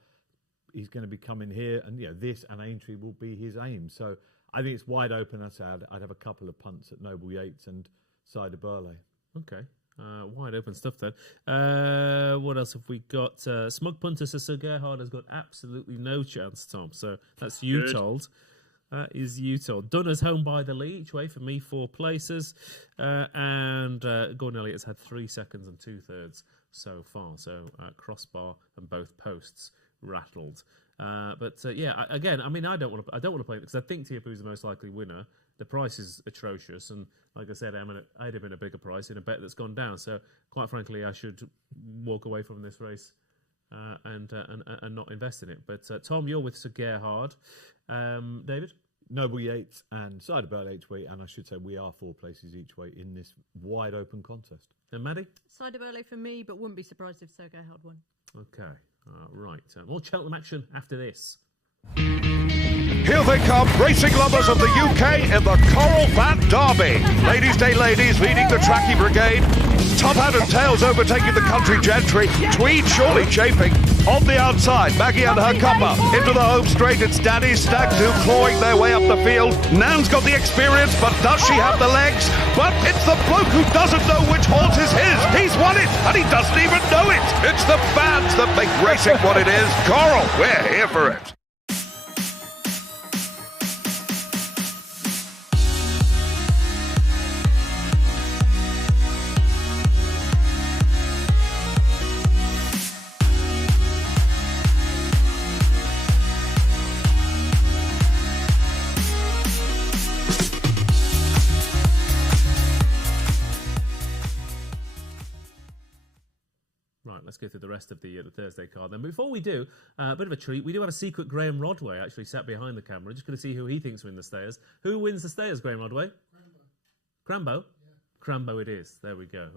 he's going to be coming here. And this and Aintree will be his aim. So I think it's wide open. I'd have a couple of punts at Noble Yates and Cider Burley. Okay. Wide open stuff then. What else have we got? Smug Punter says Sir Gerhard has got absolutely no chance, Tom. So that's you told. That is you told. Dunner's home by the Lee each way for me, 4 places. And Gordon Elliott has had 3 seconds and 2/3 so far. So crossbar and both posts rattled. Again, I mean, I don't want to play it because I think Tiapu is the most likely winner. The price is atrocious, and like I said, I'd have been a bigger price in a bet that's gone down. So, quite frankly, I should walk away from this race and not invest in it. But Tom, you're with Sir Gerhard. David, Noble Yates and Cider Burley each way, and I should say we are 4 places each way in this wide open contest. And Maddy, Cider Burley for me, but wouldn't be surprised if Sir Gerhard won. Okay, right. More Cheltenham action after this. Here they come, racing lovers of the UK in the Coral Fat Derby. Ladies Day Ladies leading the Tracky Brigade. Top Hat and Tails overtaking the country gentry. Tweed surely chafing. On the outside, Maggie and her copper. Into the home straight, it's Danny's Stag Do clawing their way up the field. Nan's got the experience, but does she have the legs? But it's the bloke who doesn't know which horse is his. He's won it, and he doesn't even know it. It's the fans that make racing what it is. Coral, we're here for it. Let's go through the rest of the Thursday card. Then before we do, a bit of a treat. We do have a secret Graham Rodway actually sat behind the camera. Just going to see who he thinks win the Stayers. Who wins the Stayers, Graham Rodway? Crambo. Yeah. Crambo it is. There we go.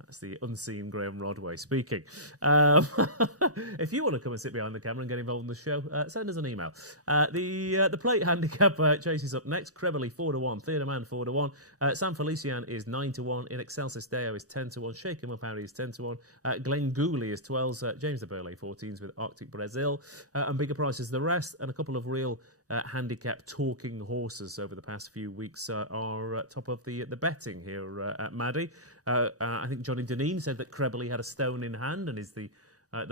That's the unseen Graham Rodway speaking. If you want to come and sit behind the camera and get involved in the show, send us an email. The plate handicap chases up next. Crebley 4-1, Theatre Man 4-1. San Felician is 9-1. In Excelsis Deo is 10-1. Shake 'em Up Harry is 10-1. Glen Gooley is 12s. James de Burleigh 14s with Arctic Brazil. And bigger prices the rest. And a couple of real handicap talking horses over the past few weeks are top of the betting here at Maddy. I think Johnny Deneen said that Crebley had a stone in hand and is the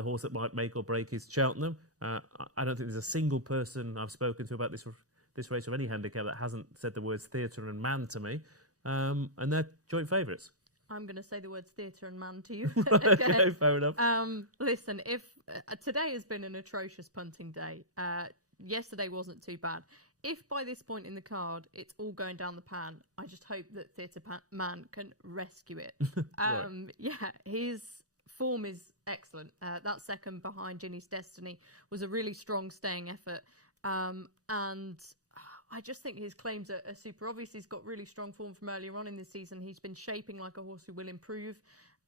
horse that might make or break his Cheltenham. I don't think there's a single person I've spoken to about this race or any handicap that hasn't said the words theatre and man to me, and they're joint favourites. I'm going to say the words theatre and man to you. Okay, fair enough. Listen, if today has been an atrocious punting day, yesterday wasn't too bad. If by this point in the card it's all going down the pan, I just hope that Theatre Man can rescue it. Right. Yeah, his form is excellent. That second behind Ginny's Destiny was a really strong staying effort. And I just think his claims are super obvious. He's got really strong form from earlier on in the season. He's been shaping like a horse who will improve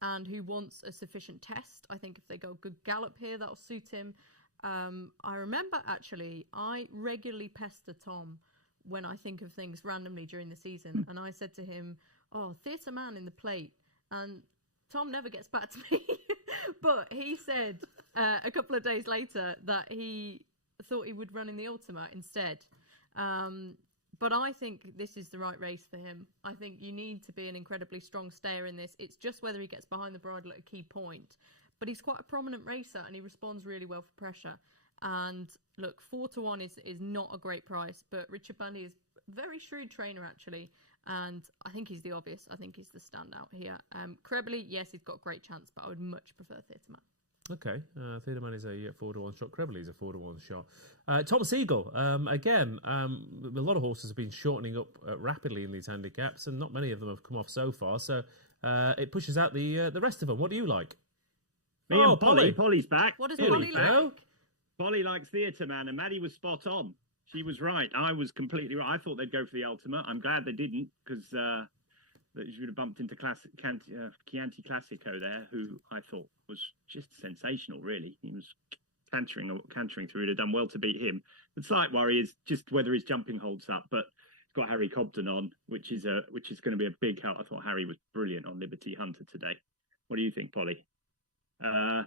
and who wants a sufficient test. I think if they go good gallop here, that'll suit him. I remember, actually, I regularly pester Tom when I think of things randomly during the season. And I said to him, Theatre Man in the plate. And Tom never gets back to me. But he said a couple of days later that he thought he would run in the Ultima instead. But I think this is the right race for him. I think you need to be an incredibly strong stayer in this. It's just whether he gets behind the bridle at a key point. But he's quite a prominent racer and he responds really well for pressure. And look, 4-1 is not a great price, but Richard Bundy is a very shrewd trainer actually. And I think he's the obvious. I think he's the standout here. Crebley, yes, he's got a great chance, but I would much prefer Theatre Man. Okay, Theatre Man is a 4-1 shot. Crebley is a 4-1 shot. Tom Segal, again, a lot of horses have been shortening up rapidly in these handicaps, and not many of them have come off so far. So it pushes out the rest of them. What do you like? Me and Polly. Polly's back. What does Polly like? Polly likes Theatre Man, and Maddy was spot on. She was right. I was completely right. I thought they'd go for the Ultima. I'm glad they didn't, because she would have bumped into Chianti Classico there, who I thought was just sensational, really. He was cantering through. He'd have done well to beat him. The slight worry is just whether his jumping holds up, but he's got Harry Cobden on, which is going to be a big help. I thought Harry was brilliant on Liberty Hunter today. What do you think, Polly? And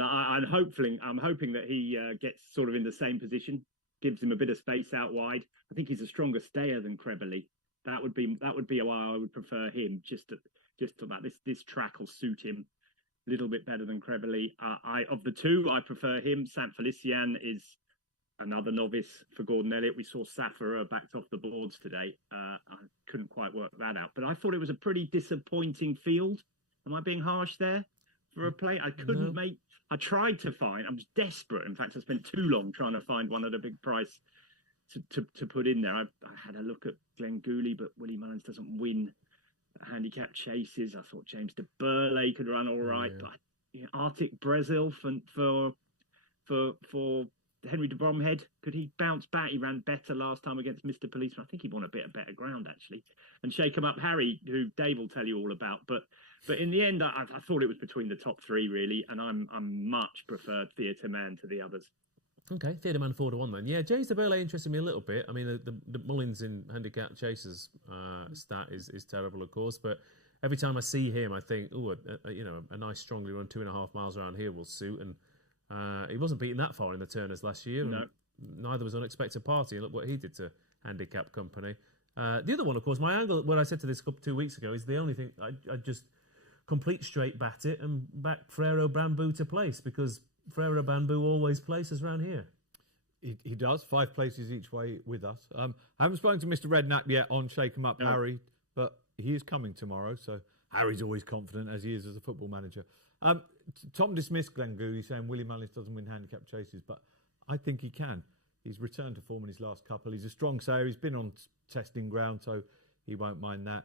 I'm hoping that he gets sort of in the same position, gives him a bit of space out wide. I think he's a stronger stayer than Crebley. That would be why I would prefer him. Just about this track will suit him a little bit better than Crebley. Of the two, I prefer him. San Felician is another novice for Gordon Elliott. We saw Safara backed off the boards today. I couldn't quite work that out, but I thought it was a pretty disappointing field. Am I being harsh there for a play? I couldn't make. I tried to find. I was desperate. In fact, I spent too long trying to find one at a big price to put in there. I had a look at Glen Gooley, but Willie Mullins doesn't win handicap chases. I thought James de Burleigh could run all right, but Arctic Brazil for Henry de Bromhead, could he bounce back? He ran better last time against Mr. Policeman. I think he won a bit of better ground actually. And Shake 'em Up Harry, who Dave will tell you all about, but in the end, I thought it was between the top three really, and I'm much preferred Theatre Man to the others. Okay, Theatre Man 4-1 then. Yeah, James de Burleigh interested me a little bit. I mean, the Mullins in handicap chasers stat is terrible, of course, but every time I see him, I think, a nice strongly run 2.5 miles around here will suit. And he wasn't beaten that far in the Turners last year. No. Neither was Unexpected Party. Look what he did to Handicap Company. The other one, of course, my angle, what I said to this 2 weeks ago, is the only thing I just complete straight bat it and back Frero Bamboo to place, because Frero Bamboo always places around here. He does. 5 places each way with us. I haven't spoken to Mr. Redknapp yet on Shake 'em Up Harry, but he is coming tomorrow, so Harry's always confident, as he is as a football manager. Tom dismissed Glen Gooley, saying Willie Mullins doesn't win handicap chases, but I think he can. He's returned to form in his last couple. He's a strong sayer. He's been on testing ground, so he won't mind that.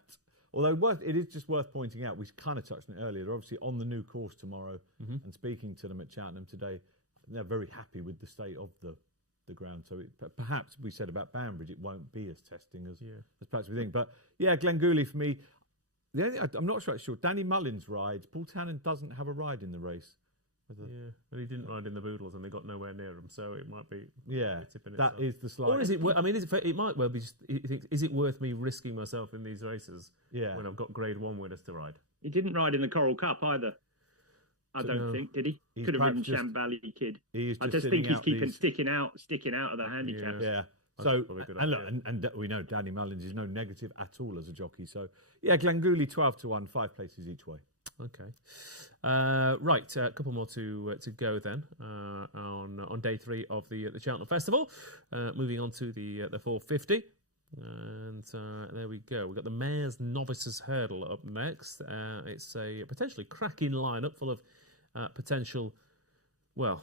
Although it is just worth pointing out, we kind of touched on it earlier, they're obviously on the new course tomorrow, and speaking to them at Cheltenham today, they're very happy with the state of the ground. So perhaps we said about Banbridge, it won't be as testing as perhaps we think. But yeah, Glen Gooley for me, I'm not sure. Danny Mullins rides. Paul Tannen doesn't have a ride in the race. Yeah, and he didn't ride in the Boodles, and they got nowhere near him. So it might be that itself. is the slight. Or is it? I mean, it might well be. Is it worth me risking myself in these races? Yeah. When I've got Grade 1 winners to ride. He didn't ride in the Coral Cup either. I don't think, did he? Could have ridden Shambally Kid. I just think he's sticking out of the handicap. Yeah. So, and we know Danny Mullins is no negative at all as a jockey. So, yeah, Glangooly 12-1, 5 places each way. Okay. Right, a couple more to go then on day 3 of the Cheltenham Festival. Moving on to the 450. And there we go. We've got the Mayor's Novices Hurdle up next. It's a potentially cracking lineup full of potential, well,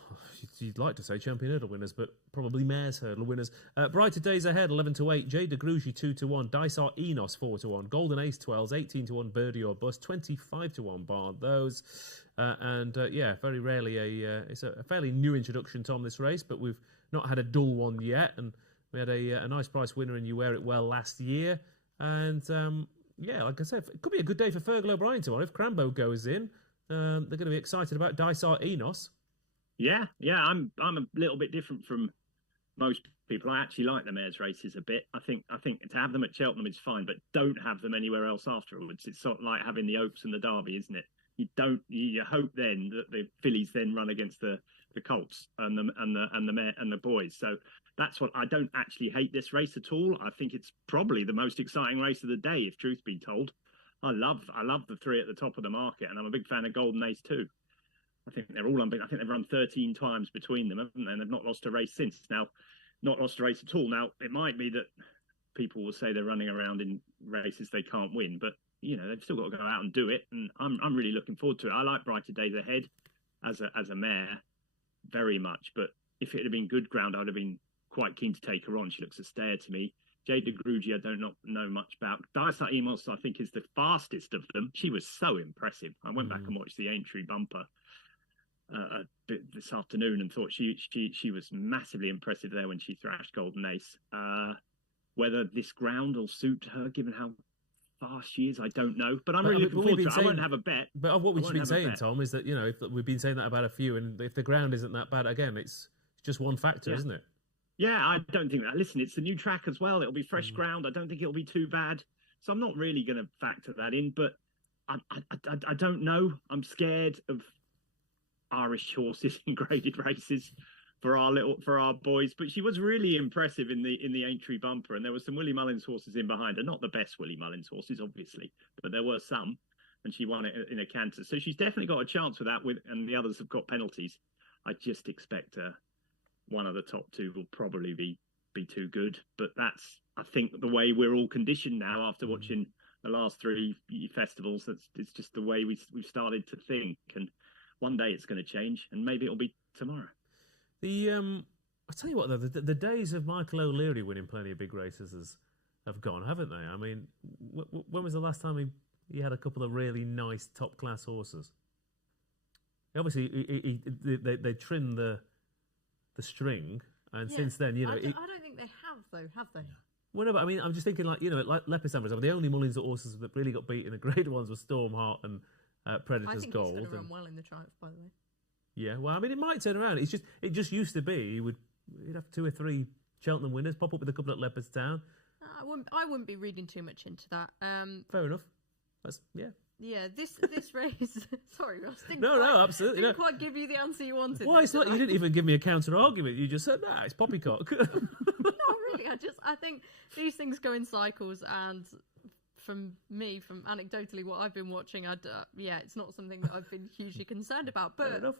you'd like to say champion hurdle winners, but probably Mayor's Hurdle winners. Brighter Days Ahead, 11-8. Jay de Grugy, 2-1. Dysart Enos, 4-1. Golden Ace, 12s. 18-1. Birdie or Bust, 25-1. Barred those. Very rarely it's a fairly new introduction, Tom, this race, but we've not had a dull one yet. And we had a nice price winner in You Wear It Well last year. And, like I said, it could be a good day for Fergal O'Brien tomorrow. If Crambo goes in, they're going to be excited about Dysart Enos. Yeah, I'm a little bit different from most people. I actually like the mares' races a bit. I think to have them at Cheltenham is fine, but don't have them anywhere else afterwards. It's sort of like having the Oaks and the Derby, isn't it? You hope then that the fillies then run against the colts and the boys. So that's what I don't actually hate this race at all. I think it's probably the most exciting race of the day, if truth be told. I love the 3 at the top of the market, and I'm a big fan of Golden Ace too. I think they're all unbeaten. I think they've run 13 times between them, haven't they? And they've not lost a race since. Now, not lost a race at all. Now, it might be that people will say they're running around in races they can't win, but they've still got to go out and do it. And I'm really looking forward to it. I like Brighter Days Ahead as a mare very much, but if it had been good ground, I'd have been quite keen to take her on. She looks a stare to me. Jade de Grugy, I don't know much about. Dysart Enos, I think, is the fastest of them. She was so impressive. I went back and watched the Aintree bumper this afternoon and thought she was massively impressive there when she thrashed Golden Ace. Whether this ground will suit her, given how fast she is, I don't know. But I'm really looking forward to it. I won't have a bet. But what we've been saying, Tom, is that if we've been saying that about a few, and if the ground isn't that bad, again, it's just one factor, isn't it? Yeah, I don't think that. Listen, it's the new track as well. It'll be fresh ground. I don't think it'll be too bad. So I'm not really going to factor that in. But I don't know. I'm scared of Irish horses in graded races for our boys. But she was really impressive in the Aintree bumper, and there were some Willie Mullins horses in behind her. Not the best Willie Mullins horses, obviously, but there were some, and she won it in a canter. So she's definitely got a chance with that. And the others have got penalties. I just expect one of the top 2 will probably be too good. But that's, I think, the way we're all conditioned now after watching the last 3 festivals. It's just the way we've started to think. And one day it's going to change, and maybe it'll be tomorrow. I tell you what, though, the days of Michael O'Leary winning plenty of big races have gone, haven't they? I mean, when was the last time he had a couple of really nice top class horses? Obviously, they trimmed the string, and since then, I don't think they have, though, have they? Well, no, but I mean, I'm just thinking, like Leopardstown, for example, the only Mullins horses that really got beat in the grade ones were Stormheart and Predator's I think Gold. he's going to run well in the Triumph, by the way. Yeah, well, I mean, it might turn around. It just used to be he'd have 2 or 3 Cheltenham winners, pop up with a couple at Leopardstown. I wouldn't be reading too much into that. Fair enough. Yeah, this race. Sorry, Ross. Absolutely. Didn't quite give you the answer you wanted. Why? It's not. You didn't even give me a counter argument. You just said, "It's poppycock." Not really. I think these things go in cycles, and from anecdotally what I've been watching, it's not something that I've been hugely concerned about. But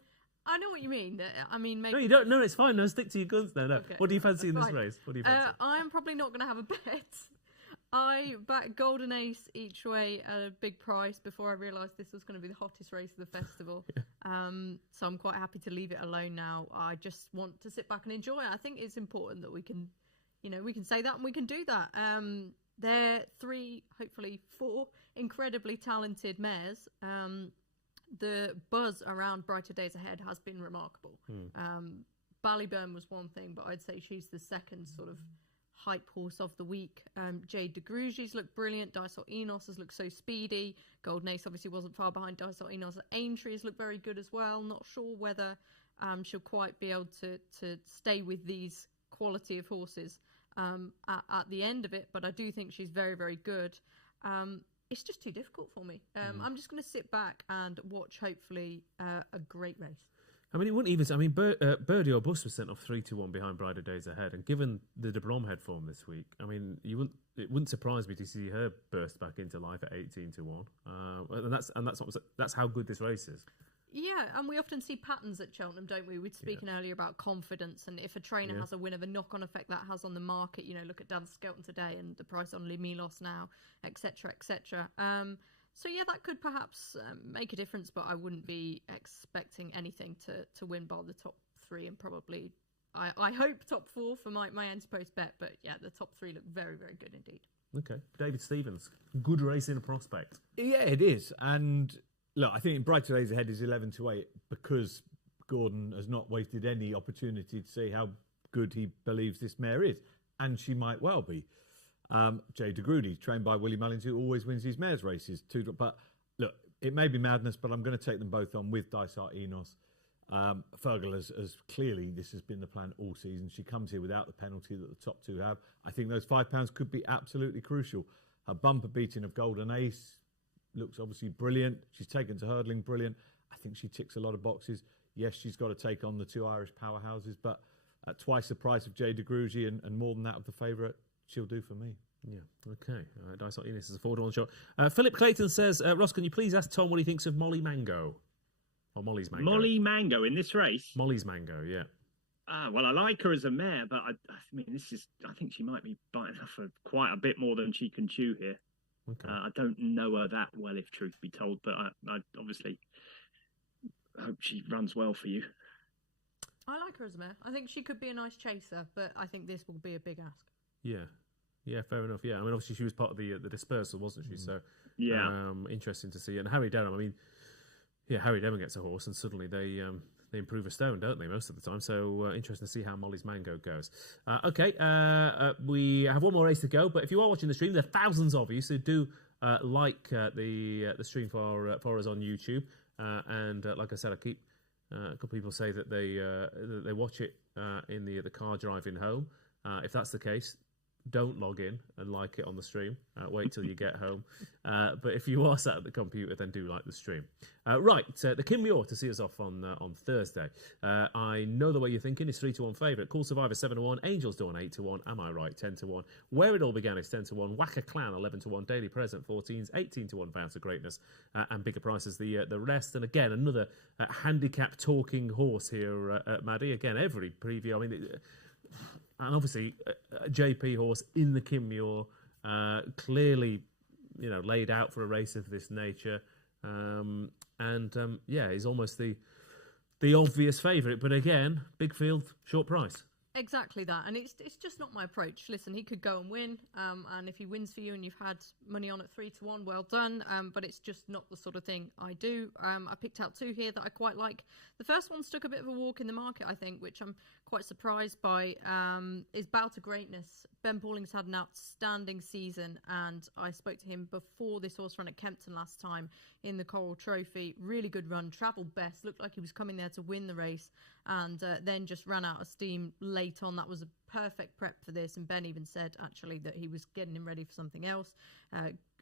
I know what you mean. I mean, maybe... No, you don't. No, it's fine. No, stick to your guns. No. Okay. What do you fancy in this race? What do you fancy? I'm probably not going to have a bet. I backed Golden Ace each way at a big price before I realised this was going to be the hottest race of the festival. So I'm quite happy to leave it alone now. I just want to sit back and enjoy it. I think it's important that we can say that and we can do that. They're 3, hopefully 4 incredibly talented mares. The buzz around Brighter Days Ahead has been remarkable. Ballyburn was one thing, but I'd say she's the second sort of hype horse of the week. Jade de Grugy's looked brilliant. Dysart Enos has looked so speedy. Golden Ace obviously wasn't far behind Dysart Enos. Aintree has looked very good as well. Not sure whether she'll quite be able to stay with these quality of horses at the end of it, but I do think she's very, very good. It's just too difficult for me. I'm just going to sit back and watch, hopefully, a great race. I mean, it wouldn't even. I mean, Birdie or Bus was sent off 3-1 behind Brighter Days Ahead, and given the de Bromhead form this week, I mean, it wouldn't surprise me to see her burst back into life at 18-1. And that's how good this race is. Yeah, and we often see patterns at Cheltenham, don't we? We were speaking earlier about confidence, and if a trainer has a win, of a knock-on effect that has on the market. You know, look at Dan Skelton today and the price on Limilos now, etc., etc. So yeah, that could perhaps make a difference, but I wouldn't be expecting anything to win by the top three, and probably I hope top four for my anti-post bet. But yeah, the top three look very, very good indeed. Okay, David Stevens, good racing prospect. Yeah, it is, and. Look, I think Brighter Days Ahead is 11-8 because Gordon has not wasted any opportunity to see how good he believes this mare is, and she might well be. Jay de Grugy, trained by Willie Mullins, who always wins his mares races. But look, it may be madness, but I'm going to take them both on with Dysart Enos. Fergal has clearly, this has been the plan all season. She comes here without the penalty that the top two have. I think those £5 could be absolutely crucial. Her bumper beating of Golden Ace looks obviously brilliant. She's taken to hurdling brilliant. I think she ticks a lot of boxes. Yes, she's got to take on the two Irish powerhouses, but at twice the price of Jay de Grugy and more than that of the favourite, she'll do for me. Yeah, okay. Dysart Enos is a 4-1 shot. Philip Clayton says, Ross, can you please ask Tom what he thinks of Molly Mango? Or Molly's Mango. Molly Mango in this race? Molly's Mango, yeah. Well, I like her as a mare, but I mean, I think she might be biting off quite a bit more than she can chew here. Okay. I don't know her that well, if truth be told, but I obviously hope she runs well for you. I like her as a mare. I think she could be a nice chaser, but I think this will be a big ask. Yeah, fair enough. Yeah, I mean, obviously she was part of the dispersal, wasn't she? So yeah, interesting to see. And Harry Denham, I mean, yeah, Harry Denham gets a horse, and suddenly they improve a stone, don't they, most of the time? So interesting to see how Molly's Mango goes. We have one more race to go, but if you are watching the stream, there are thousands of you, so do like the stream for us on YouTube. And like I said, I keep a couple of people say that they watch it in the car driving home. If that's the case, don't log in and like it on the stream. Wait till you get home. But if you are sat at the computer, then do like the stream. The Kim Muir to see us off on Thursday. I know the way you're thinking. It's 3-1 favourite. Cool Survivor 7-1. Angels Dawn 8-1. Am I right? 10-1. Where it all began is 10-1. Whacker Clan 11-1. Daily Present 14s 18-1. Vows to Greatness and bigger prices the rest. And again, another handicap talking horse here at Maddy. Again, every preview. I mean. And obviously, a JP horse in the Kim Muir, clearly, laid out for a race of this nature, is almost the obvious favourite. But again, big field, short price. Exactly that, and it's just not my approach. Listen, he could go and win, and if he wins for you and you've had money on at 3-1, well done. But it's just not the sort of thing I do. I picked out two here that I quite like. The first one's took a bit of a walk in the market, I think, which I'm quite surprised by. Is Bow to Greatness. Ben Pauling's had an outstanding season, and I spoke to him before this horse ran at Kempton last time in the Coral Trophy. Really good run, travelled best, looked like he was coming there to win the race, and then just ran out of steam late on. That was a perfect prep for this, and Ben even said actually that he was getting him ready for something else.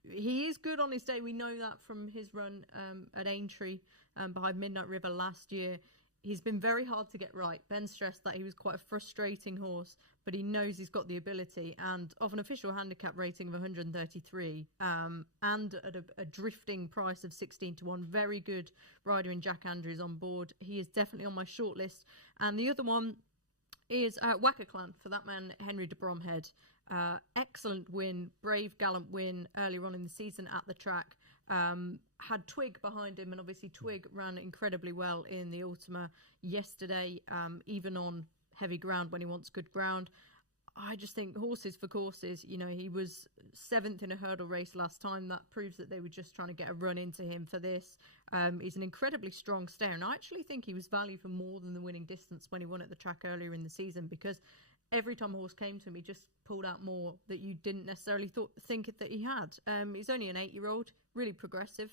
He is good on his day. We know that from his run at Aintree behind Midnight River last year. He's been very hard to get right. Ben stressed that he was quite a frustrating horse, but he knows he's got the ability. And of an official handicap rating of 133 and at a drifting price of 16-1, very good rider in Jack Andrews on board. He is definitely on my shortlist. And the other one is Whacker Clan for that man, Henry de Bromhead. Excellent win, brave, gallant win earlier on in the season at the track. Had Twig behind him, and obviously Twig ran incredibly well in the Ultima yesterday, even on heavy ground when he wants good ground. I just think horses for courses. He was 7th in a hurdle race last time. That proves that they were just trying to get a run into him for this. He's an incredibly strong stayer, and I actually think he was value for more than the winning distance when he won at the track earlier in the season, because every time a horse came to him, he just pulled out more that you didn't necessarily think that he had. He's only an 8-year-old, really progressive,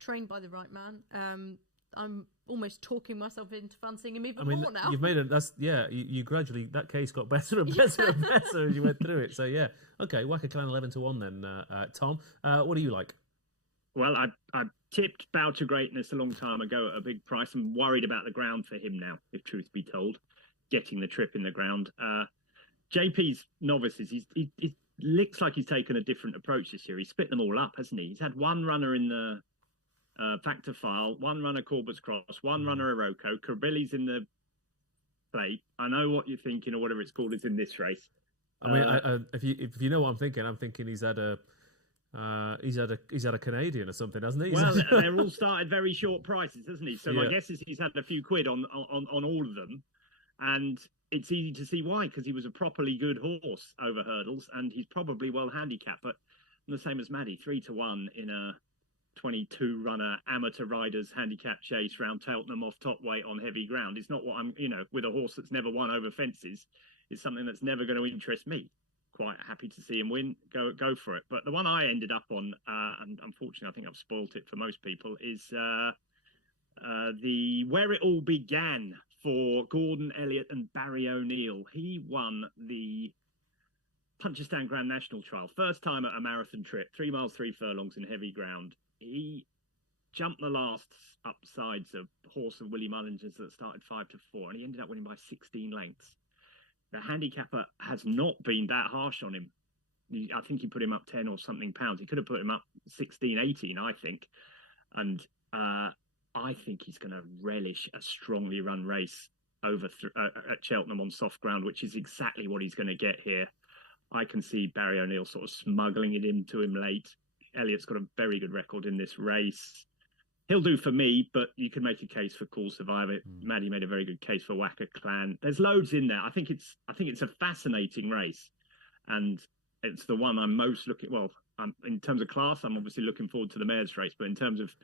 trained by the right man. I'm almost talking myself into fancying him even more now. You've made it. You gradually, that case got better and better and better as you went through it. So yeah, okay, Wacker Clan 11-1 then. Tom, what do you like? Well, I tipped Bow to Greatness a long time ago at a big price. I'm worried about the ground for him now, if truth be told, getting the trip in the ground. JP's Novices, he looks like he's taken a different approach this year. He's split them all up, hasn't he? He's had one runner in the Factor File, one runner Corbett's Cross, one runner Iroko, Carbilli's in the plate. I know what you're thinking, or whatever it's called, is in this race. I mean, if you know what I'm thinking he's had a Canadian or something, hasn't he? Well, they're all started very short prices, hasn't he? So my guess is he's had a few quid on all of them, and it's easy to see why, because he was a properly good horse over hurdles, and he's probably well handicapped. But the same as Maddy, 3-1 in a 22 runner amateur riders handicap chase round Cheltenham off top weight on heavy ground. It's not what I'm, with a horse that's never won over fences. It's something that's never going to interest me. Quite happy to see him win. Go for it. But the one I ended up on, and unfortunately I think I've spoilt it for most people, is the Where It All Began for Gordon Elliott and Barry O'Neill. He won the Punchestown Grand National Trial. First time at a marathon trip, 3 miles, 3 furlongs in heavy ground. He jumped the last upsides of horse of Willie Mullinger's that started 5-4, and he ended up winning by 16 lengths. The handicapper has not been that harsh on him. I think he put him up 10 or something pounds. He could have put him up 16, 18, I think. And I think he's going to relish a strongly run race over at Cheltenham on soft ground, which is exactly what he's going to get here. I can see Barry O'Neill sort of smuggling it into him late. Elliott's got a very good record in this race. He'll do for me, but you can make a case for Cool Survivor. Maddy made a very good case for Wacker Clan. There's loads in there. I think it's a fascinating race, and it's the one I'm most looking. Well, in terms of class, I'm obviously looking forward to the mare's race, but in terms of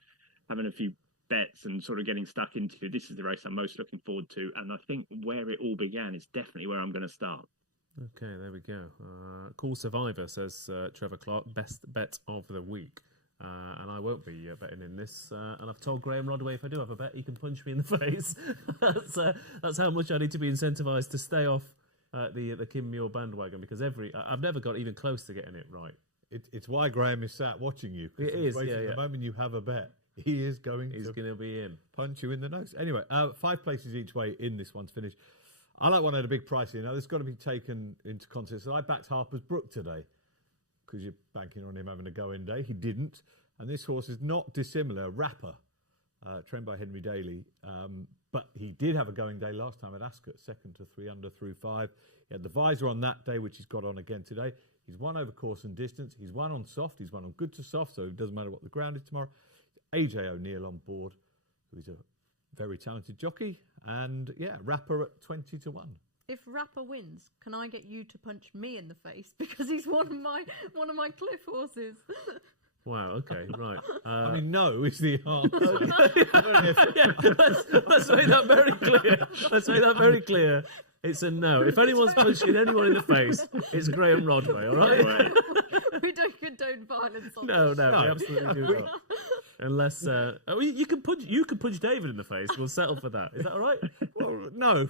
having a few bets and sort of getting stuck into, this is the race I'm most looking forward to, and I think Where It All Began is definitely where I'm going to start. Okay, there we go. Cool Survivor, says Trevor Clark, best bet of the week. And I won't be betting in this. And I've told Graham Rodway if I do have a bet, he can punch me in the face. That's how much I need to be incentivised to stay off the Kim Muir bandwagon, because I've never got even close to getting it right. It's why Graham is sat watching you. It is, The moment you have a bet, he's going to be in. Punch you in the nose. Anyway, 5 places each way in this one's finish. I like one at a big price here. Now, this has got to be taken into context. So I backed Harper's Brook today because you're banking on him having a go-in day. He didn't. And this horse is not dissimilar. Rapper, trained by Henry Daly. But he did have a going day last time at Ascot, second to 3 under through 5. He had the visor on that day, which he's got on again today. He's won over course and distance. He's won on soft. He's won on good to soft, so it doesn't matter what the ground is tomorrow. AJ O'Neill on board, who's a very talented jockey. And, Rapper at 20-1. If Rapper wins, can I get you to punch me in the face? Because he's one of my cliff horses. Wow, okay, right. I mean, no is the answer. Let's make that very clear. It's a no. If anyone's punching anyone in the face, it's Graham Rodway, all right? We don't condone violence on No, we absolutely do not. Unless you can punch David in the face. We'll settle for that. Is that all right? Well, no.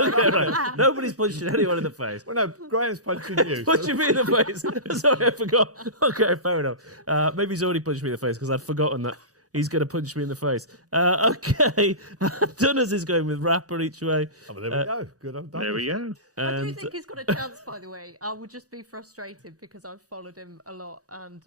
Okay, right. Nobody's punching anyone in the face. Well, no, Graham's punching you. Punching me in the face. Sorry, I forgot. Okay, fair enough. Maybe he's already punched me in the face because I'd forgotten that he's going to punch me in the face. Okay, Dunners is going with Rapper each way. Oh, well, there we go. Good on Dunners. There we go. I do think he's got a chance, by the way. I would just be frustrated because I've followed him a lot, and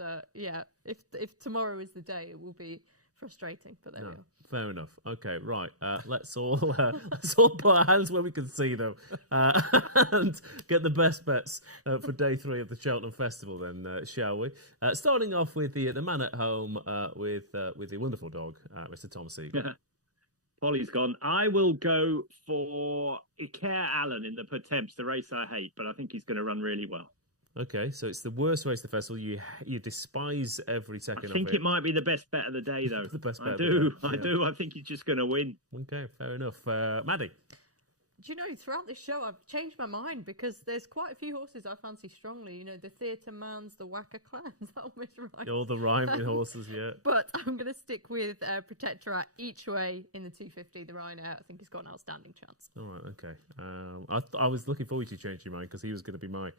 if tomorrow is the day, it will be frustrating. But there we are. Fair enough. Okay, right. Let's all put our hands where we can see them and get the best bets for day 3 of the Cheltenham Festival. Then, shall we? Starting off with the man at home with the wonderful dog, Mr. Tom Segal. Polly's gone. I will go for Iker Allen in the Pertemps, the race I hate, but I think he's going to run really well. Okay, so it's the worst race of the festival. You despise every second of it. I think it might be the best bet of the day, though. The best bet I do. I think he's just going to win. Okay, fair enough. Maddy? do you know, throughout this show, I've changed my mind because there's quite a few horses I fancy strongly. You know, the Theatre Mans, the Wacker Clans, that almost rhymes. All the rhyming horses, yeah. But I'm going to stick with Protectorat each way in the 250, the Ryanair. I think he's got an outstanding chance. All right, okay. I was looking forward to you changing your mind because he was going to be my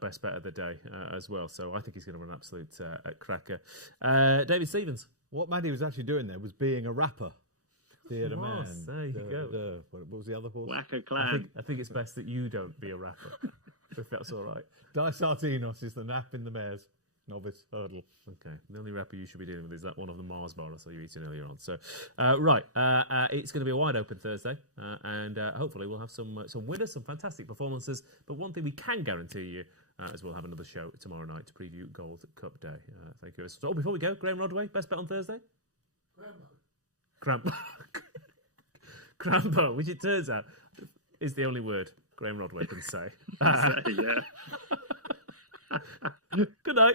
best bet of the day as well. So I think he's going to run an absolute cracker. David Stevens. What Maddy was actually doing there was being a rapper. Theatre Man. There you go. What was the other horse? Wacker Clan. I think it's best that you don't be a rapper, if that's all right. Di-Sartinos is the nap in the mare's novice hurdle. Okay. The only rapper you should be dealing with is that one of the Mars bar I saw you eating earlier on. So, right. It's going to be a wide open Thursday, and hopefully we'll have some winners, some fantastic performances. But one thing we can guarantee you is we'll have another show tomorrow night to preview Gold Cup Day. Thank you. So before we go, Graham Rodway, best bet on Thursday? Crambo, which it turns out is the only word Graham Rodway can say. Yeah. Good night.